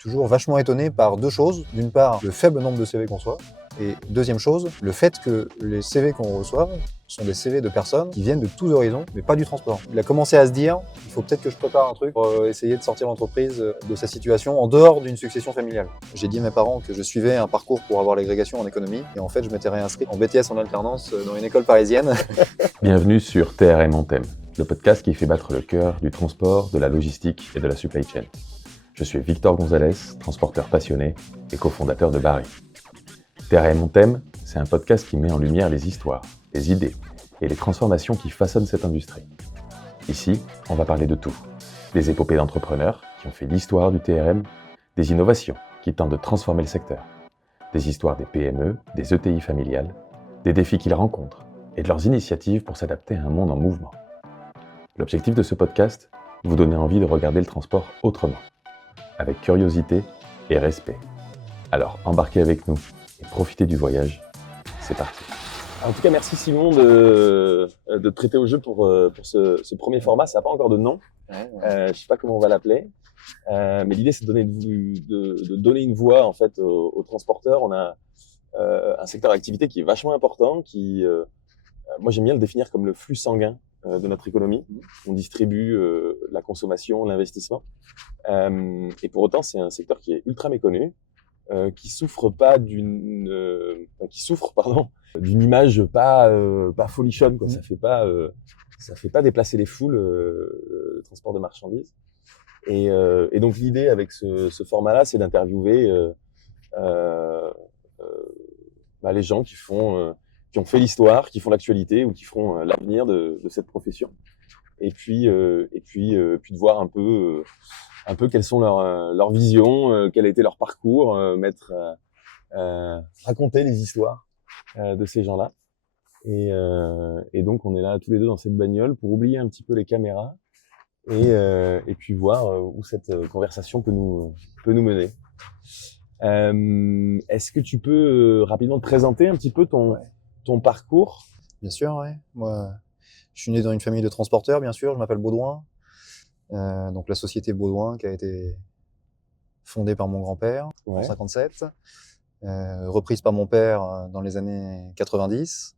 toujours vachement étonné par deux choses. D'une part, le faible nombre de CV qu'on reçoit. Et deuxième chose, le fait que les CV qu'on reçoit sont des CV de personnes qui viennent de tous horizons, mais pas du transport. Il a commencé à se dire, il faut peut-être que je prépare un truc pour essayer de sortir l'entreprise de sa situation en dehors d'une succession familiale. J'ai dit à mes parents que je suivais un parcours pour avoir l'agrégation en économie, et en fait, je m'étais réinscrit en BTS en alternance dans une école parisienne. Bienvenue sur TRM en thème, le podcast qui fait battre le cœur du transport, de la logistique et de la supply chain. Je suis Victor Gonzalez, transporteur passionné et cofondateur de Barry. TRM en thème, c'est un podcast qui met en lumière les histoires, les idées et les transformations qui façonnent cette industrie. Ici, on va parler de tout. Des épopées d'entrepreneurs qui ont fait l'histoire du TRM, des innovations qui tentent de transformer le secteur, des histoires des PME, des ETI familiales, des défis qu'ils rencontrent et de leurs initiatives pour s'adapter à un monde en mouvement. L'objectif de ce podcast, vous donner envie de regarder le transport autrement, avec curiosité et respect. Alors embarquez avec nous et profitez du voyage. C'est parti. En tout cas, merci Simon de te prêter au jeu pour ce premier format. Ça n'a pas encore de nom. Je ne sais pas comment on va l'appeler. Mais l'idée, c'est de donner une voix en fait aux transporteurs. On a un secteur d'activité qui est vachement important, moi j'aime bien le définir comme le flux sanguin de notre économie. On distribue la consommation, l'investissement. Et pour autant, c'est un secteur qui est ultra méconnu, qui souffre d'une image pas folichonne, quoi. Ça fait pas déplacer les foules, le transport de marchandises. Et donc l'idée avec ce format-là, c'est d'interviewer les gens qui ont fait l'histoire, qui font l'actualité ou qui feront l'avenir de cette profession. Et puis de voir un peu quelles sont leurs visions, quel a été leur parcours, raconter les histoires de ces gens-là. Et donc on est là tous les deux dans cette bagnole pour oublier un petit peu les caméras et puis voir où cette conversation peut nous mener. Est-ce que tu peux rapidement te présenter un petit peu ton parcours? Bien sûr, ouais. Moi, je suis né dans une famille de transporteurs, bien sûr. Je m'appelle Baudouin. Donc la société Baudouin qui a été fondée par mon grand-père en 1957, reprise par mon père dans les années 90,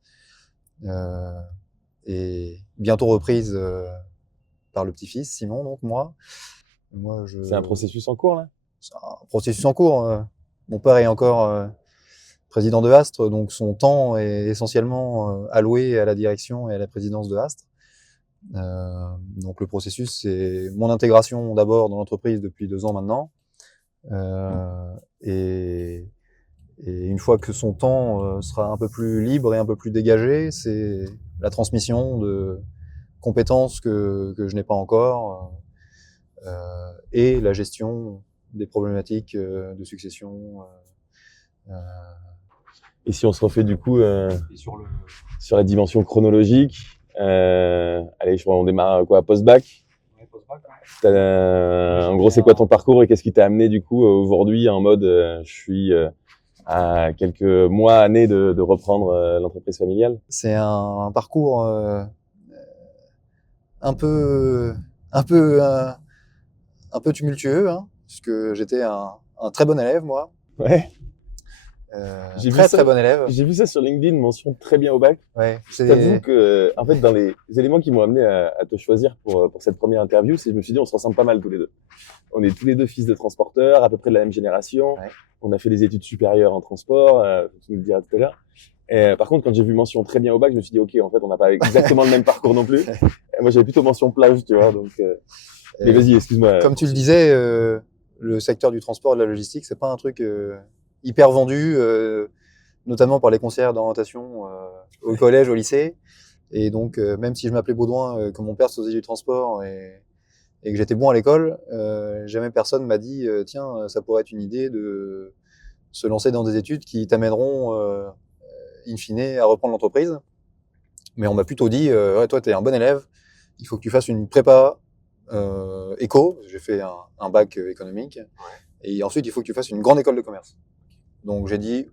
et bientôt reprise par le petit-fils Simon, donc moi. C'est un processus en cours là? C'est un processus en cours. Mon père est encore président de Astre, donc son temps est essentiellement alloué à la direction et à la présidence de Astre. Donc le processus, c'est mon intégration d'abord dans l'entreprise depuis 2 ans maintenant, et une fois que son temps sera un peu plus libre et un peu plus dégagé, c'est la transmission de compétences que je n'ai pas encore, et la gestion des problématiques de succession. Et si on se refait du coup sur la dimension chronologique, allez, je crois on démarre quoi, post-bac. Ouais, post-bac. En gros, c'est quoi ton parcours et qu'est-ce qui t'a amené du coup aujourd'hui en mode je suis à quelques mois, années de reprendre l'entreprise familiale? C'est un parcours un peu tumultueux, hein, puisque j'étais un très bon élève, moi. Ouais. Très bon élève. J'ai vu ça sur LinkedIn, mention très bien au bac. Ouais. Je t'avoue que, en fait, dans les éléments qui m'ont amené à te choisir pour cette première interview, c'est que je me suis dit, on se ressemble pas mal tous les deux. On est tous les deux fils de transporteurs, à peu près de la même génération. Ouais. On a fait des études supérieures en transport, tu nous le diras tout à l'heure. Et par contre, quand j'ai vu mention très bien au bac, je me suis dit, ok, en fait, on n'a pas exactement le même parcours non plus. Et moi, j'avais plutôt mention plage, tu vois. Donc, mais vas-y, excuse-moi. Comme tu le disais, le secteur du transport et de la logistique, c'est pas un truc hyper vendu, notamment par les conseillères d'orientation au collège, au lycée. Et donc, même si je m'appelais Baudouin, que mon père faisait du transport et que j'étais bon à l'école, jamais personne m'a dit tiens, ça pourrait être une idée de se lancer dans des études qui t'amèneront in fine à reprendre l'entreprise. Mais on m'a plutôt dit ouais, toi t'es un bon élève, il faut que tu fasses une prépa éco. J'ai fait un bac économique, et ensuite il faut que tu fasses une grande école de commerce. Donc j'ai dit,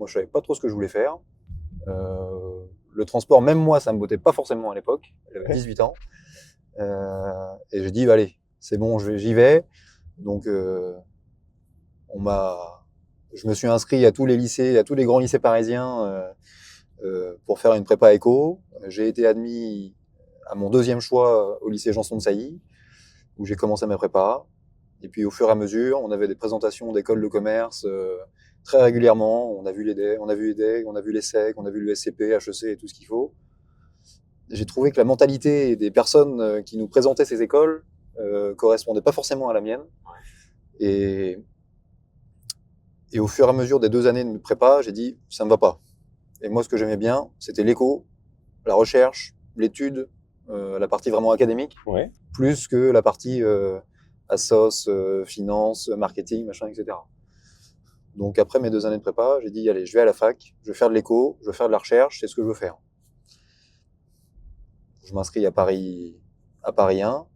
moi je savais pas trop ce que je voulais faire. Le transport, même moi, ça me bottait pas forcément à l'époque. J'avais 18 ans. Et j'ai dit, allez, c'est bon, j'y vais. Donc Je me suis inscrit à tous les lycées, à tous les grands lycées parisiens pour faire une prépa éco. J'ai été admis à mon deuxième choix au lycée Janson de Sailly, où j'ai commencé ma prépa. Et puis au fur et à mesure, on avait des présentations d'écoles de commerce très régulièrement. On a vu les DEC, on a vu les SEC, on a vu l'ESCP, HEC et tout ce qu'il faut. J'ai trouvé que la mentalité des personnes qui nous présentaient ces écoles correspondait pas forcément à la mienne. Et au fur et à mesure des 2 années de prépa, j'ai dit, ça me va pas. Et moi, ce que j'aimais bien, c'était l'éco, la recherche, l'étude, la partie vraiment académique, plus que la partie assos, finance, marketing, machin, etc. Donc après mes 2 années de prépa, j'ai dit, allez, je vais à la fac, je vais faire de l'éco, je vais faire de la recherche, c'est ce que je veux faire. Je m'inscris à Paris 1,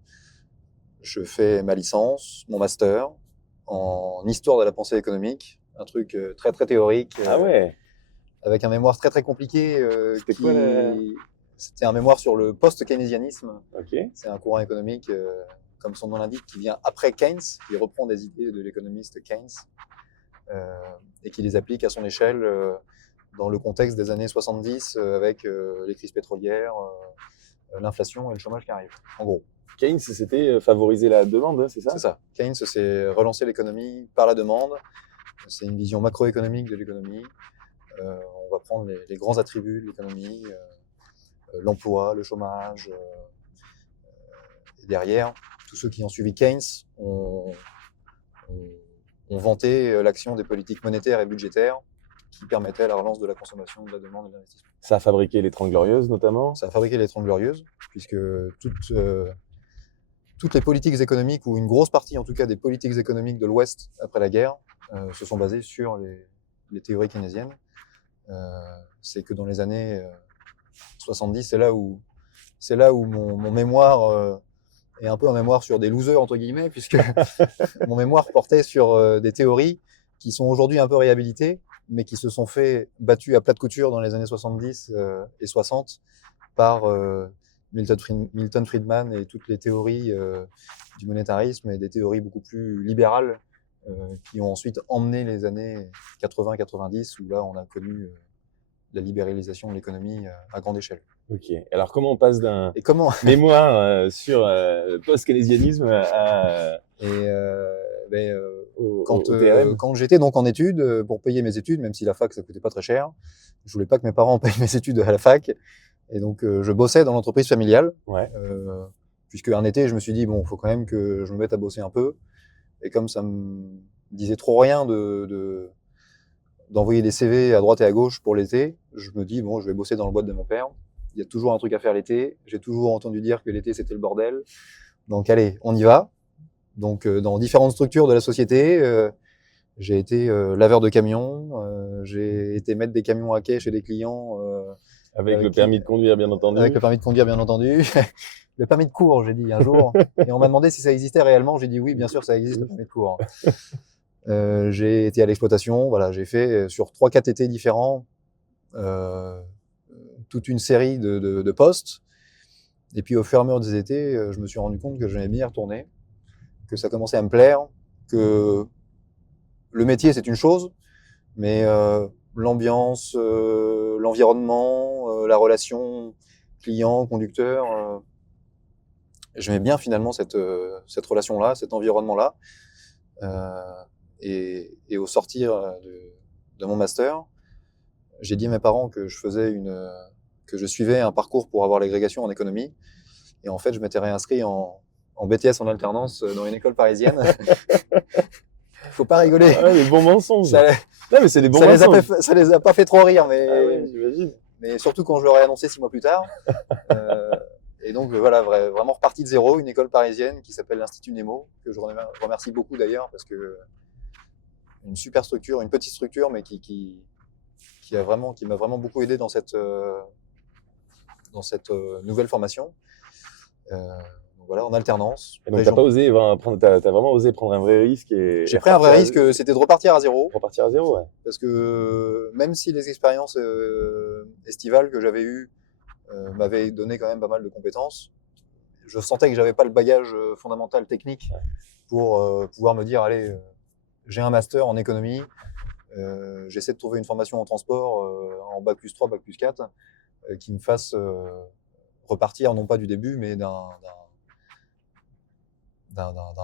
je fais ma licence, mon master en histoire de la pensée économique, un truc très très théorique. Avec un mémoire très très compliqué. C'était quoi C'était un mémoire sur le post-keynésianisme. Okay. C'est un courant économique, comme son nom l'indique, qui vient après Keynes, qui reprend des idées de l'économiste Keynes et qui les applique à son échelle dans le contexte des années 70 avec les crises pétrolières, l'inflation et le chômage qui arrive, en gros. Keynes, c'était favoriser la demande, c'est ça? C'est ça. Keynes, c'est relancer l'économie par la demande. C'est une vision macroéconomique de l'économie. On va prendre les grands attributs de l'économie, l'emploi, le chômage. Et derrière, tous ceux qui ont suivi Keynes ont vanté l'action des politiques monétaires et budgétaires qui permettaient la relance de la consommation, de la demande et de l'investissement. Ça a fabriqué les 30 Glorieuses, notamment? Ça a fabriqué les 30 Glorieuses, puisque toutes les politiques économiques, ou une grosse partie en tout cas des politiques économiques de l'Ouest après la guerre, se sont basées sur les théories keynésiennes. C'est que dans les années 70, c'est là où mon mémoire est un peu un mémoire sur des losers, entre guillemets, puisque mon mémoire portait sur des théories qui sont aujourd'hui un peu réhabilitées, mais qui se sont fait battues à plat de couture dans les années 70 et 60 par Milton Friedman et toutes les théories du monétarisme et des théories beaucoup plus libérales qui ont ensuite emmené les années 80-90 où là on a connu la libéralisation de l'économie à grande échelle. Ok. Alors comment on passe d'un mémoire sur post-keynésianisme à au TRM? Quand j'étais donc en études, pour payer mes études, même si la fac ça coûtait pas très cher, je voulais pas que mes parents payent mes études à la fac, et donc je bossais dans l'entreprise familiale. Puisque un été je me suis dit bon, faut quand même que je me mette à bosser un peu, et comme ça me disait trop rien d'envoyer des CV à droite et à gauche pour l'été, je me dis bon, je vais bosser dans le boîte de mon père. Il y a toujours un truc à faire l'été. J'ai toujours entendu dire que l'été c'était le bordel. Donc allez, on y va. Donc dans différentes structures de la société, j'ai été laveur de camions, j'ai été maître des camions à quai chez des clients. Avec le permis de conduire, bien entendu. Avec le permis de conduire, bien entendu. Le permis de cours, j'ai dit un jour. Et on m'a demandé si ça existait réellement. J'ai dit oui, bien sûr, ça existe, le permis de cours. J'ai été à l'exploitation. Voilà, j'ai fait sur 3-4 étés différents toute une série de postes. Et puis au fur et à mesure des étés, je me suis rendu compte que j'aimais bien y retourner, que ça commençait à me plaire, que le métier c'est une chose, mais l'ambiance, l'environnement, la relation client-conducteur, j'aimais bien finalement cette relation-là, cet environnement-là. Et au sortir de mon master, j'ai dit à mes parents que je suivais un parcours pour avoir l'agrégation en économie. Et en fait, je m'étais réinscrit en BTS en alternance dans une école parisienne. Faut pas rigoler. Ah, les bons mensonges. Non, mais c'est des bons mensonges. Ça les a pas fait trop rire, mais, ouais, j'imagine. Mais surtout quand je leur ai annoncé 6 mois plus tard. Et donc voilà, vraiment reparti de zéro, une école parisienne qui s'appelle l'Institut Nemo, que je remercie beaucoup d'ailleurs, parce que une super structure, une petite structure, mais qui m'a vraiment beaucoup aidé dans cette nouvelle formation. Donc voilà, en alternance. Et donc t'as vraiment osé prendre un vrai risque j'ai pris un vrai risque, c'était de repartir à zéro. Repartir à zéro, ouais. Parce que même si les expériences estivales que j'avais eues m'avaient donné quand même pas mal de compétences, je sentais que j'avais pas le bagage fondamental technique pour pouvoir me dire allez, j'ai un master en économie, j'essaie de trouver une formation en transport en bac+3, bac+4 qui me fasse repartir non pas du début, mais d'un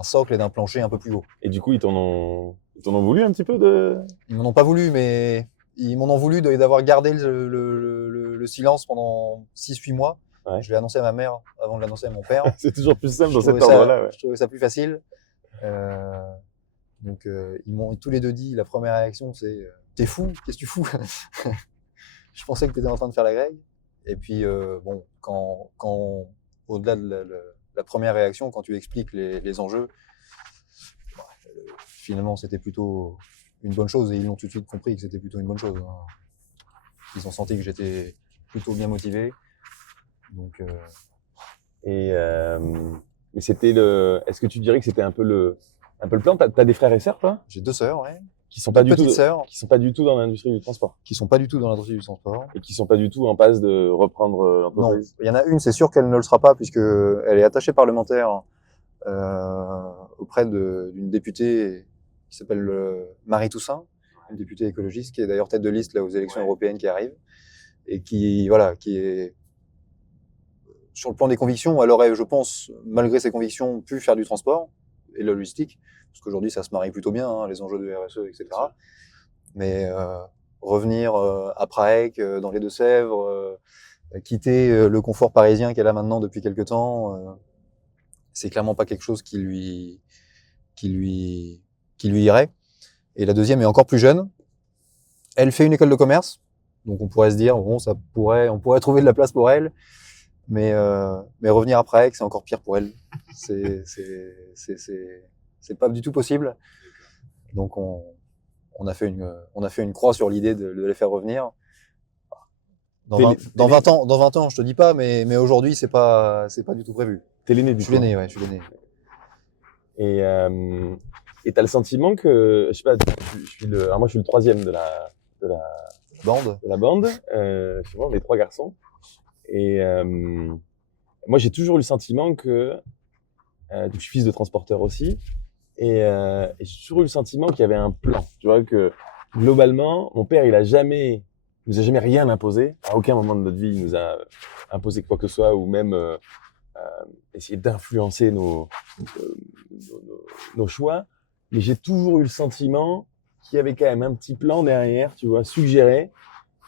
socle et d'un plancher un peu plus haut. Et du coup, ils t'en ont voulu un petit peu de... Ils m'en ont pas voulu, mais ils m'en ont voulu d'avoir gardé le silence pendant 6-8 mois. Ouais. Je l'ai annoncé à ma mère avant de l'annoncer à mon père. C'est toujours plus simple dans Je cet trouvais ça- ordre-là. Ouais. Je trouvais ça plus facile. Donc ils m'ont tous les deux dit, la première réaction c'est t'es fou, qu'est-ce que tu fous? Je pensais que tu étais en train de faire la grève. Et puis bon, quand au-delà de la première réaction, quand tu expliques les enjeux, finalement c'était plutôt une bonne chose et ils l'ont tout de suite compris que c'était plutôt une bonne chose. Hein. Ils ont senti que j'étais plutôt bien motivé. Donc Et mais c'était le... Est-ce que tu dirais que c'était un peu le plan? T'as des frères et sœurs, toi? j'ai 2 sœurs, ouais. Qui sont pas du tout, Petites sœurs qui sont pas du tout dans l'industrie du transport qui sont pas du tout dans l'industrie du transport. et qui sont pas du tout en passe de reprendre Non, l'entreprise. il y en a une, c'est sûr qu'elle ne le sera pas puisque elle est attachée parlementaire auprès d'une députée qui s'appelle Marie Toussaint, une députée écologiste qui est d'ailleurs tête de liste là aux élections européennes qui arrivent et qui est sur le plan des convictions, elle aurait, je pense, malgré ses convictions, pu faire du transport et de la logistique, parce qu'aujourd'hui ça se marie plutôt bien, hein, les enjeux de RSE, etc. Mais revenir à Prague, dans les Deux-Sèvres, quitter le confort parisien qu'elle a maintenant depuis quelque temps, c'est clairement pas quelque chose qui lui irait. Et la deuxième est encore plus jeune. Elle fait une école de commerce, donc on pourrait se dire bon, on pourrait trouver de la place pour elle, mais revenir après Aix, c'est encore pire pour elle. C'est pas du tout possible. Donc on a fait une croix sur l'idée de les faire revenir. Dans 20 ans, je te dis pas, mais aujourd'hui c'est pas du tout prévu. T'es l'aîné du Je coup. suis l'aîné, ouais, je suis l'aîné. Et t'as le sentiment que, je sais pas, alors moi je suis le troisième de la Bande. bande. Chez moi on est 3 garçons. Et moi j'ai toujours eu le sentiment que, donc, je suis fils de transporteur aussi, et j'ai toujours eu le sentiment qu'il y avait un plan. Tu vois que globalement, mon père il nous a jamais rien imposé. À aucun moment de notre vie il nous a imposé quoi que ce soit, ou même essayer d'influencer nos choix. Mais j'ai toujours eu le sentiment qu'il y avait quand même un petit plan derrière, tu vois, suggéré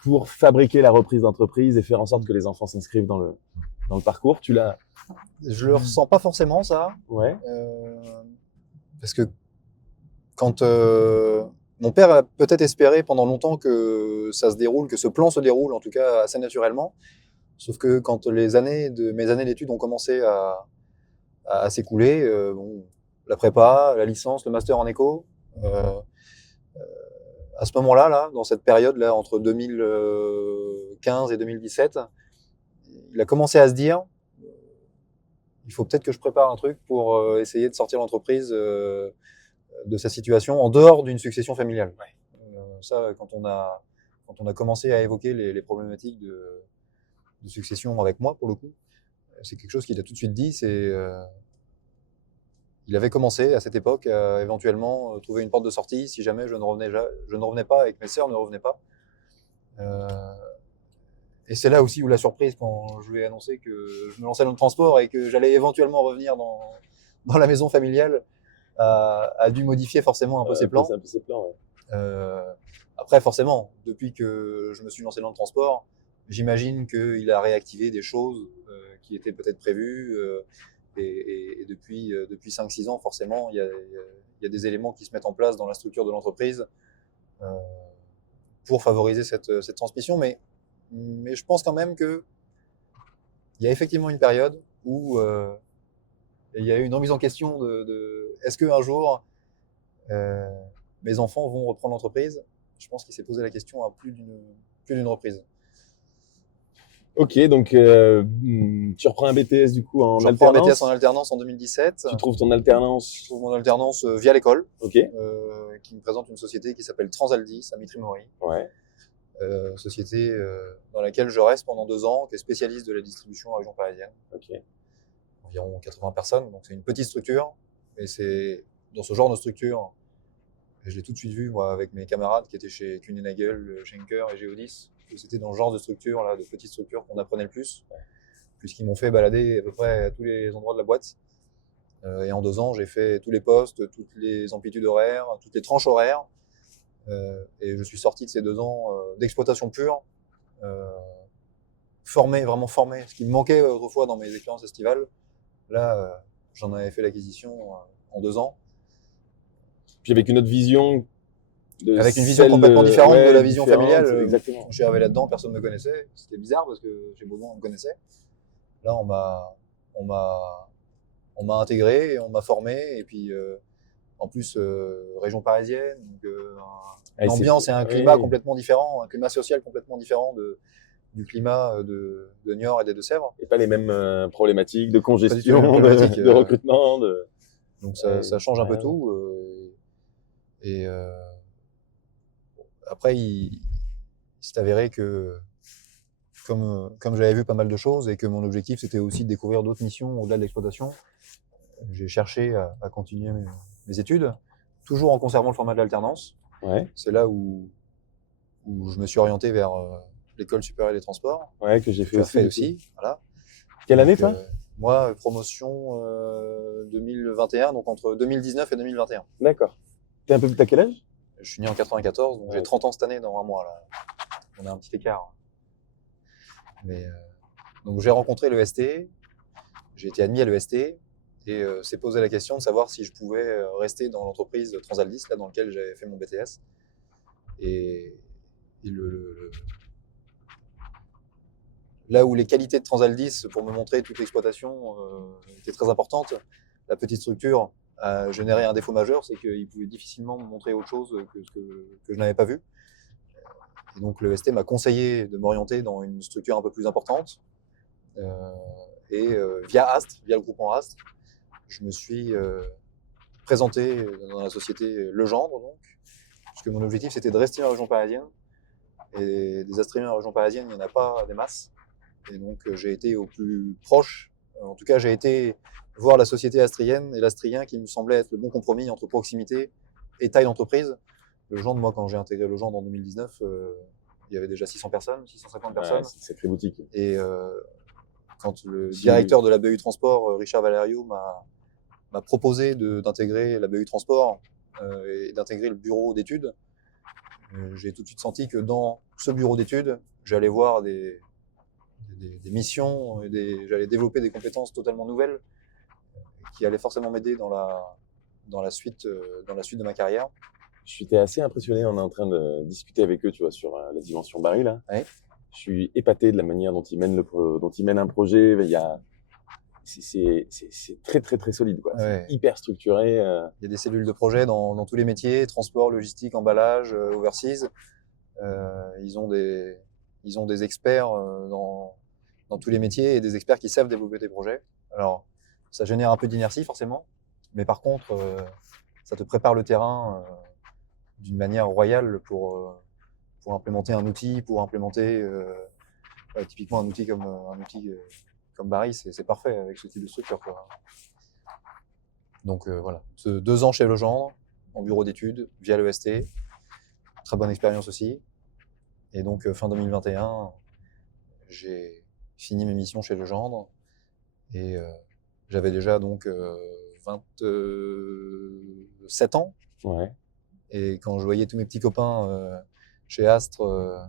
pour fabriquer la reprise d'entreprise et faire en sorte que les enfants s'inscrivent dans le parcours. Tu l'as? Je le ressens pas forcément ça. Ouais. Parce que quand mon père a peut-être espéré pendant longtemps que ça se déroule, que ce plan se déroule, en tout cas assez naturellement. Sauf que quand mes années d'études ont commencé à s'écouler, bon, la prépa, la licence, le master en éco, à ce moment-là, là, dans cette période-là, entre 2015 et 2017, il a commencé à se dire il faut peut-être que je prépare un truc pour essayer de sortir l'entreprise de sa situation en dehors d'une succession familiale. Ouais. Ça, quand on a commencé à évoquer les problématiques de succession avec moi, pour le coup, c'est quelque chose qu'il a tout de suite dit. Il avait commencé à cette époque à éventuellement trouver une porte de sortie si jamais je ne revenais pas et que mes sœurs ne revenaient pas. Et c'est là aussi où la surprise, quand je lui ai annoncé que je me lançais dans le transport et que j'allais éventuellement revenir dans la maison familiale, a dû modifier forcément un peu ses plans. Un peu ses plans, ouais. Après, forcément, depuis que je me suis lancé dans le transport, j'imagine qu'il a réactivé des choses qui étaient peut-être prévues. Et depuis 5-6 ans, forcément, il y a des éléments qui se mettent en place dans la structure de l'entreprise pour favoriser cette transmission. Mais je pense quand même qu'il y a effectivement une période où il y a eu une remise en question de est-ce qu'un jour mes enfants vont reprendre l'entreprise. Je pense qu'il s'est posé la question à plus d'une reprise. Ok, donc tu reprends un BTS du coup en alternance. Je reprends un BTS en alternance en 2017. Tu trouves ton alternance? Je trouve mon alternance via l'école, ok. Qui me présente une société qui s'appelle Transaldis à Mitry-Mory. Ouais. Société dans laquelle je reste pendant 2 ans, qui est spécialiste de la distribution en région parisienne. Ok. Environ 80 personnes, donc c'est une petite structure, mais c'est dans ce genre de structure Et je l'ai tout de suite vu, moi, avec mes camarades qui étaient chez Kuehne+Nagel, Schenker et Geodis. C'était dans ce genre de structure, là, de petites structures qu'on apprenait le plus, puisqu'ils m'ont fait balader à peu près à tous les endroits de la boîte. Et en 2 ans, j'ai fait tous les postes, toutes les amplitudes horaires, toutes les tranches horaires. Et je suis sorti de ces 2 ans d'exploitation pure, vraiment formé. Ce qui me manquait autrefois dans mes expériences estivales, là, j'en avais fait l'acquisition en 2 ans. Puis avec une autre vision. Avec une vision complètement différente de la vision familiale. Exactement. Quand je suis arrivé là-dedans, personne ne me connaissait. C'était bizarre parce que chez Baudouin, on me connaissait. Là, on m'a intégré, et on m'a formé, et puis en plus région parisienne, donc une ambiance et un climat complètement différent, un climat social complètement différent du climat de Niort et des Deux-Sèvres. Et pas les mêmes problématiques de congestion, problématiques, de recrutement. Donc ça change un peu tout. Après, il s'est avéré que comme j'avais vu pas mal de choses et que mon objectif c'était aussi de découvrir d'autres missions au-delà de l'exploitation, j'ai cherché à continuer mes études, toujours en conservant le format de l'alternance. Ouais. C'est là où je me suis orienté vers l'école supérieure des transports. Ouais, que j'ai fait aussi. Voilà. Quelle année, toi? Moi, promotion 2021, donc entre 2019 et 2021. D'accord. T'as quel âge? Je suis né en 94, donc j'ai 30 ans cette année dans un mois. Là. On a un petit écart. Mais, donc j'ai rencontré l'EST, j'ai été admis à l'EST, et s'est posé la question de savoir si je pouvais rester dans l'entreprise Transaldis, là dans laquelle j'avais fait mon BTS. Et là où les qualités de Transaldis, pour me montrer toute l'exploitation, étaient très importantes, la petite structure a généré un défaut majeur, c'est qu'il pouvait difficilement me montrer autre chose que ce que je n'avais pas vu. Et donc le ST m'a conseillé de m'orienter dans une structure un peu plus importante. Via Astre, via le groupement Astre, je me suis présenté dans la société Legendre, donc, puisque mon objectif c'était de rester dans la région parisienne. Et des astriens dans la région parisienne, il n'y en a pas des masses. Et donc j'ai été au plus proche, en tout cas j'ai été voir la société astrienne et l'astrien qui me semblait être le bon compromis entre proximité et taille d'entreprise. Legendre, moi quand j'ai intégré Legendre en 2019, il y avait déjà 600 personnes, 650 personnes. C'est une sacrée boutique. Et quand le directeur de la BU Transport, Richard Valerio, m'a proposé d'intégrer la BU Transport et d'intégrer le bureau d'études, j'ai tout de suite senti que dans ce bureau d'études, j'allais voir des missions, j'allais développer des compétences totalement nouvelles qui allaient forcément m'aider dans la suite de ma carrière. J'étais assez impressionné, on est en train de discuter avec eux, tu vois, sur la dimension Barry, là. Ouais. Je suis épaté de la manière dont ils mènent un projet. C'est très, très, très solide, quoi. Ouais. C'est hyper structuré. Il y a des cellules de projet dans tous les métiers, transport, logistique, emballage, overseas. Ils ont des experts dans tous les métiers et des experts qui savent développer des projets. Alors, ça génère un peu d'inertie forcément, mais par contre, ça te prépare le terrain d'une manière royale pour implémenter un outil, pour implémenter typiquement un outil comme Barry, c'est parfait avec ce type de structure, quoi. Donc voilà, 2 ans chez Legendre, en bureau d'études, via l'EST, très bonne expérience aussi. Et donc fin 2021, j'ai fini mes missions chez Legendre et j'avais déjà donc 27 ans. Ouais. Et quand je voyais tous mes petits copains chez Astre,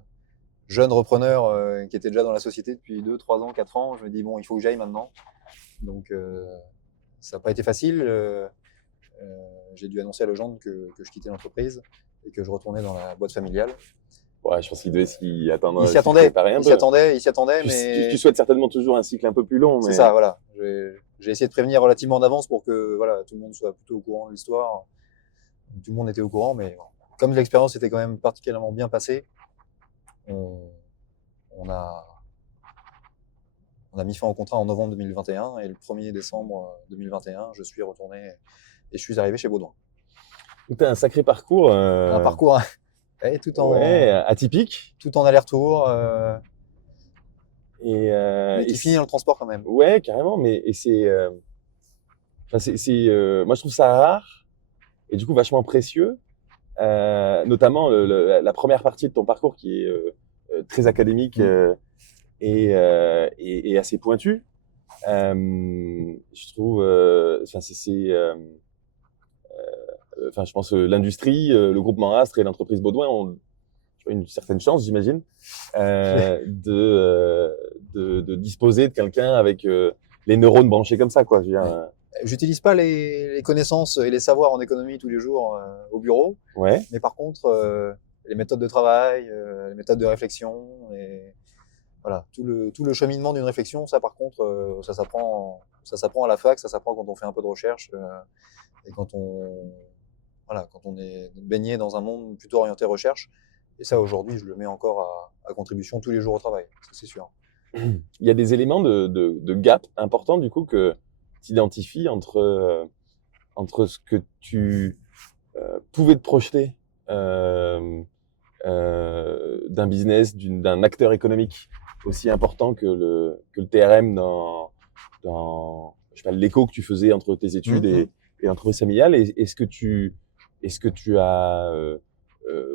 jeunes repreneurs qui étaient déjà dans la société depuis 2, 3 ans, 4 ans, je me dis bon, il faut que j'aille maintenant. Donc ça n'a pas été facile. J'ai dû annoncer à Legendre que je quittais l'entreprise et que je retournais dans la boîte familiale. Ouais, je pense qu'il devait s'y attendre. Il s'y attendait, mais tu souhaites certainement toujours un cycle un peu plus long. Mais... C'est ça, voilà. J'ai essayé de prévenir relativement en avance pour que voilà, tout le monde soit plutôt au courant de l'histoire. Tout le monde était au courant, mais bon, comme l'expérience était quand même particulièrement bien passée, on a mis fin au contrat en novembre 2021 et le 1er décembre 2021, je suis retourné et je suis arrivé chez Baudouin. Tu as un sacré parcours. Un parcours tout en atypique. Tout en aller-retour. Mais qui finit dans le transport quand même. Ouais, carrément. Moi, je trouve ça rare et du coup vachement précieux notamment la première partie de ton parcours qui est très académique et assez pointue. Je trouve, je pense l'industrie, le groupement Astre et l'entreprise Baudouin ont une certaine chance, j'imagine, de disposer de quelqu'un avec les neurones branchés comme ça, quoi. Je veux dire, J'utilise pas les connaissances et les savoirs en économie tous les jours au bureau, ouais. mais par contre, les méthodes de travail, les méthodes de réflexion, et voilà, tout le cheminement d'une réflexion, ça par contre, ça s'apprend à la fac, ça s'apprend quand on fait un peu de recherche et quand on est baigné dans un monde plutôt orienté recherche. Et ça, aujourd'hui, je le mets encore à contribution tous les jours au travail, ça, c'est sûr. Il y a des éléments de gap importants, du coup, que tu identifies entre ce que tu pouvais te projeter d'un business, d'un acteur économique aussi important que le TRM dans je sais pas, l'écho que tu faisais entre tes études et l'entreprise familiale. Est-ce que tu as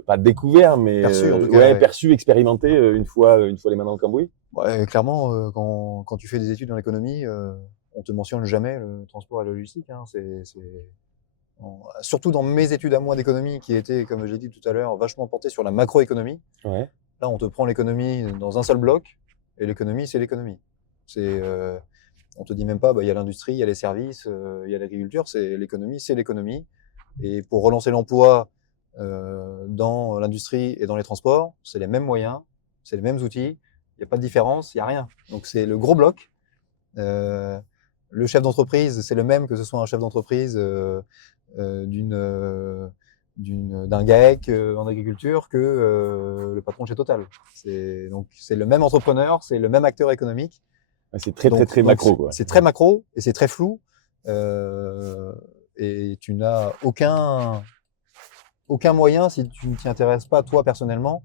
pas découvert, mais perçu, en tout cas, perçu, expérimenté une fois les mains dans le cambouis? Ouais, clairement, quand tu fais des études dans l'économie, on te mentionne jamais le transport et la logistique. Hein. Surtout dans mes études à moi d'économie, qui étaient, comme j'ai dit tout à l'heure, vachement portées sur la macroéconomie. Ouais. Là, on te prend l'économie dans un seul bloc, et l'économie, c'est l'économie. On te dit même pas, il y a l'industrie, il y a les services, il y a l'agriculture. C'est l'économie. Et pour relancer l'emploi dans l'industrie et dans les transports, c'est les mêmes moyens, c'est les mêmes outils. Il n'y a pas de différence, il n'y a rien. Donc c'est le gros bloc. Le chef d'entreprise, c'est le même que ce soit un chef d'entreprise d'un GAEC en agriculture que le patron de chez Total. Donc c'est le même entrepreneur, c'est le même acteur économique. C'est très macro, quoi. C'est très macro et c'est très flou. Et tu n'as aucun moyen, si tu ne t'y intéresses pas toi personnellement,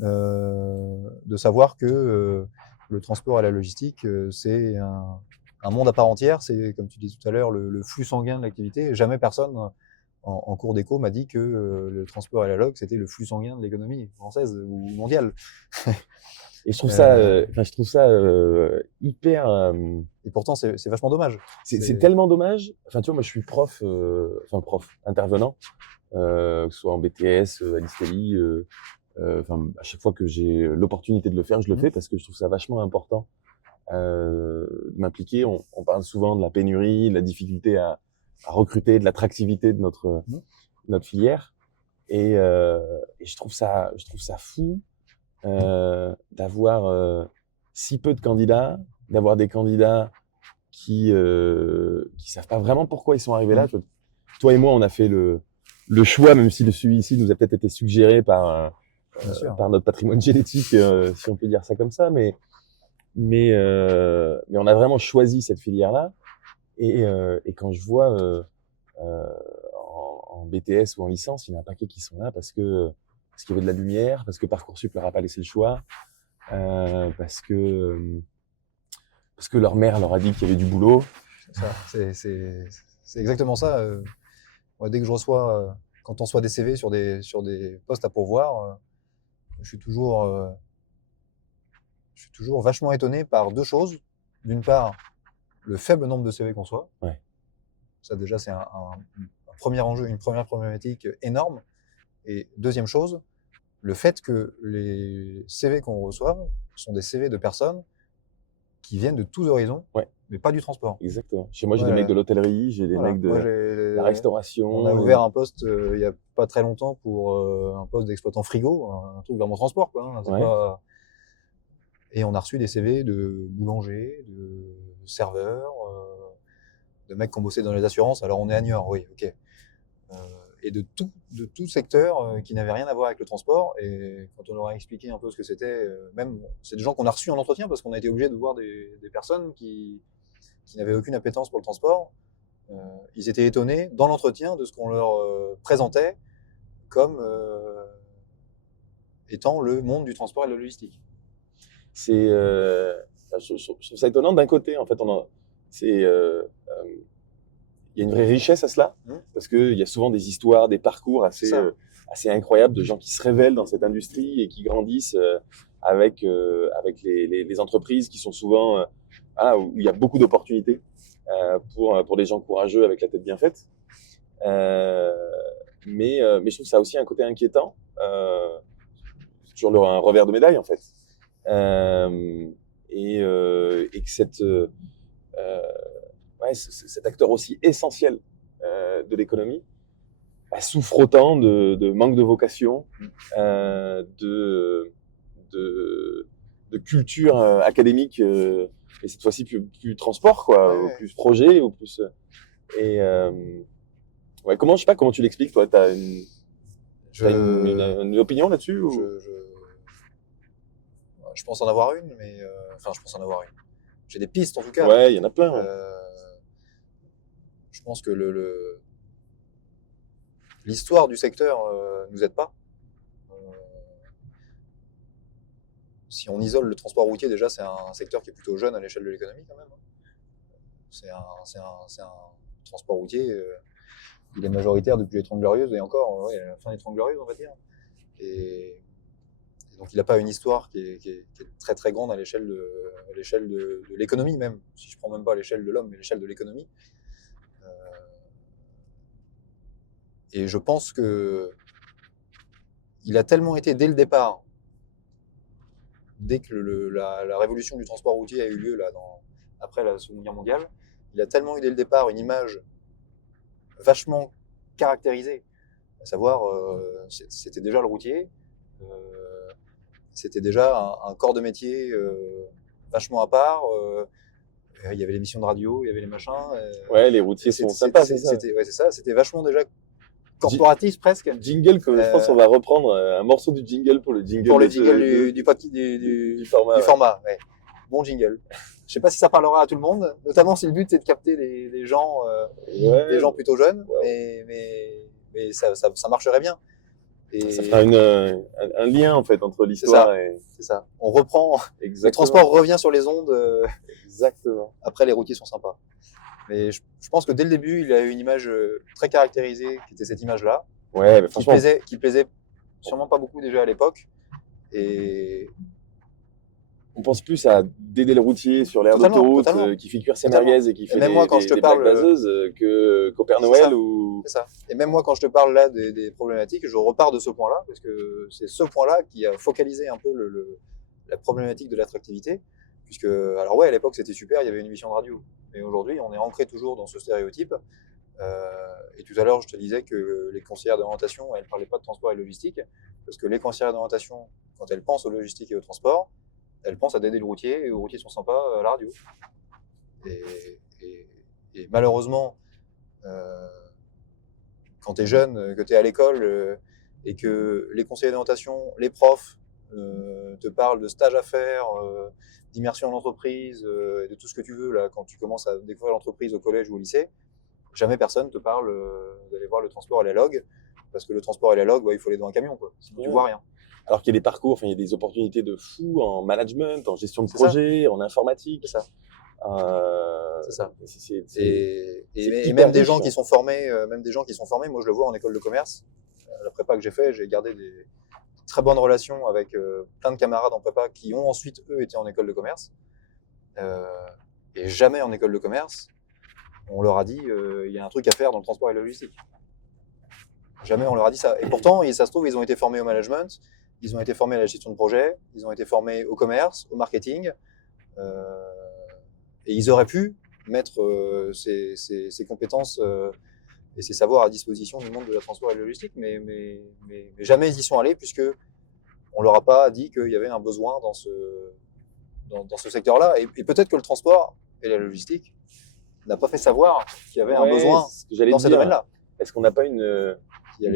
de savoir que le transport et la logistique, c'est un monde à part entière. C'est, comme tu disais tout à l'heure, le flux sanguin de l'activité. Jamais personne en cours d'éco m'a dit que le transport et la log, c'était le flux sanguin de l'économie française ou mondiale. Et je trouve ça hyper. Et pourtant, c'est vachement dommage. C'est tellement dommage. Enfin, tu vois, moi, je suis prof, intervenant, que ce soit en BTS, à l'ISTELI. À chaque fois que j'ai l'opportunité de le faire, je le fais parce que je trouve ça vachement important de m'impliquer. On parle souvent de la pénurie, de la difficulté à recruter, de l'attractivité de notre filière, et je trouve ça fou d'avoir si peu de candidats, d'avoir des candidats qui savent pas vraiment pourquoi ils sont arrivés là. Toi et moi, on a fait le choix, même si celui-ci nous a peut-être été suggéré par notre patrimoine génétique, si on peut dire ça comme ça, mais on a vraiment choisi cette filière-là. Et quand je vois en BTS ou en licence, il y en a un paquet qui sont là parce qu'il y avait de la lumière, parce que Parcoursup leur a pas laissé le choix, parce que leur mère leur a dit qu'il y avait du boulot. C'est exactement ça. Dès que je reçois, quand on reçoit des CV sur des postes à pourvoir, je suis toujours vachement étonné par deux choses. D'une part, le faible nombre de CV qu'on reçoit. Ouais. Ça déjà, c'est un premier enjeu, une première problématique énorme. Et deuxième chose, le fait que les CV qu'on reçoit sont des CV de personnes qui viennent de tous horizons, mais pas du transport. Exactement. Chez moi, j'ai des mecs de l'hôtellerie, j'ai des mecs de la restauration. On a ouvert un poste il y a pas très longtemps pour un poste d'exploitant frigo, un truc vraiment transport, quoi. Hein, Et on a reçu des CV de boulangers, de serveurs, de mecs qui ont bossé dans les assurances. Alors on est à Niort, oui, ok. Et de tout secteur qui n'avait rien à voir avec le transport. Et quand on leur a expliqué un peu ce que c'était, c'est des gens qu'on a reçus en entretien parce qu'on a été obligé de voir des personnes qui n'avaient aucune appétence pour le transport. Ils étaient étonnés dans l'entretien de ce qu'on leur présentait comme étant le monde du transport et de la logistique. Je trouve ça étonnant d'un côté. En fait, il y a une vraie richesse à cela, parce qu'il y a souvent des histoires, des parcours assez assez incroyables de gens qui se révèlent dans cette industrie et qui grandissent avec les entreprises qui sont souvent voilà, où il y a beaucoup d'opportunités pour des gens courageux avec la tête bien faite. Mais je trouve que ça a aussi un côté inquiétant. C'est toujours un revers de médaille en fait. Et que cet acteur aussi essentiel de l'économie souffre autant de manque de vocation, de culture académique, et cette fois-ci plus transport, quoi, Ouais. ou plus projet, ou plus. Et ouais, je sais pas comment tu l'expliques, toi, t'as une opinion là-dessus ou... Je pense en avoir une, mais enfin, je pense en avoir une. J'ai des pistes en tout cas. Ouais, il y en a plein. Ouais. Je pense que l'histoire du secteur nous aide pas. Si on isole le transport routier, déjà, c'est un secteur qui est plutôt jeune à l'échelle de l'économie quand même. C'est un transport routier. Il est majoritaire depuis les 30 Glorieuses et encore, ouais, à la fin des 30 Glorieuses, on va dire. Et donc, il n'a pas une histoire qui est très très grande à l'échelle de l'économie même. Si je prends même pas l'échelle de l'homme, mais l'échelle de l'économie. Et je pense que il a tellement été dès le départ, dès que la révolution du transport routier a eu lieu après la Seconde Guerre mondiale, il a tellement eu dès le départ une image vachement caractérisée. À savoir, c'était déjà le routier, c'était déjà un corps de métier vachement à part. Il y avait les missions de radio, il y avait les machins. Ouais, les routiers sont sympas, c'est ça. C'est ça, c'était vachement déjà corporatif presque. Jingle, je pense qu'on va reprendre un morceau du jingle pour le jingle. Pour le jingle du format. Ouais. Bon jingle. Je sais pas si ça parlera à tout le monde, notamment si le but c'est de capter des gens plutôt jeunes, mais ça marcherait bien. Et ça fera un lien en fait entre l'histoire et... C'est ça. On reprend. Exactement. Le transport revient sur les ondes. Exactement. Après, les routiers sont sympas. Mais je pense que dès le début, il a eu une image très caractérisée, qui était cette image-là. Ouais, mais franchement. Qui plaisait sûrement pas beaucoup déjà à l'époque. Et on pense plus à Dédé le routier sur l'aire d'autoroute qui fait cuire ses merguez et qui fait des blagues vaseuses qu'au Père Noël ou... C'est ça. Et même moi, quand je te parle là des problématiques, je repars de ce point-là, parce que c'est ce point-là qui a focalisé un peu la problématique de l'attractivité. Puisque, alors ouais, à l'époque, c'était super, il y avait une émission de radio. Mais aujourd'hui, on est ancré toujours dans ce stéréotype. Et tout à l'heure, je te disais que les conseillères d'orientation, elles ne parlaient pas de transport et logistique, parce que les conseillères d'orientation, quand elles pensent aux logistiques et au transport, elles pensent à Dédé le routier, et aux routiers sont sympas à la radio. Et malheureusement, quand tu es jeune, que tu es à l'école, et que les conseillers d'orientation, les profs, te parlent de stages à faire, d'immersion en entreprise, de tout ce que tu veux, là, quand tu commences à découvrir l'entreprise au collège ou au lycée, jamais personne te parle d'aller voir le transport à la log, parce que le transport à la log, il faut aller dans un camion, quoi. Sinon tu vois rien. Alors qu'il y a des parcours, il y a des opportunités de fou en management, en gestion de projet, en informatique. C'est ça. C'est ça. Et même des gens qui sont formés, moi je le vois en école de commerce. La prépa que j'ai fait, j'ai gardé des très bonnes relations avec plein de camarades en prépa qui ont ensuite, eux, été en école de commerce. Et jamais en école de commerce, on leur a dit il y a un truc à faire dans le transport et la logistique. Jamais on leur a dit ça. Et pourtant, ça se trouve, ils ont été formés au management, ils ont été formés à la gestion de projet, ils ont été formés au commerce, au marketing. Et ils auraient pu mettre ces compétences et ces savoirs à disposition du monde de la transport et de la logistique, mais jamais ils y sont allés, puisque on leur a pas dit qu'il y avait un besoin dans ce secteur-là. Et peut-être que le transport et la logistique n'a pas fait savoir qu'il y avait un besoin dans ces domaines-là. Est-ce qu'on n'a pas une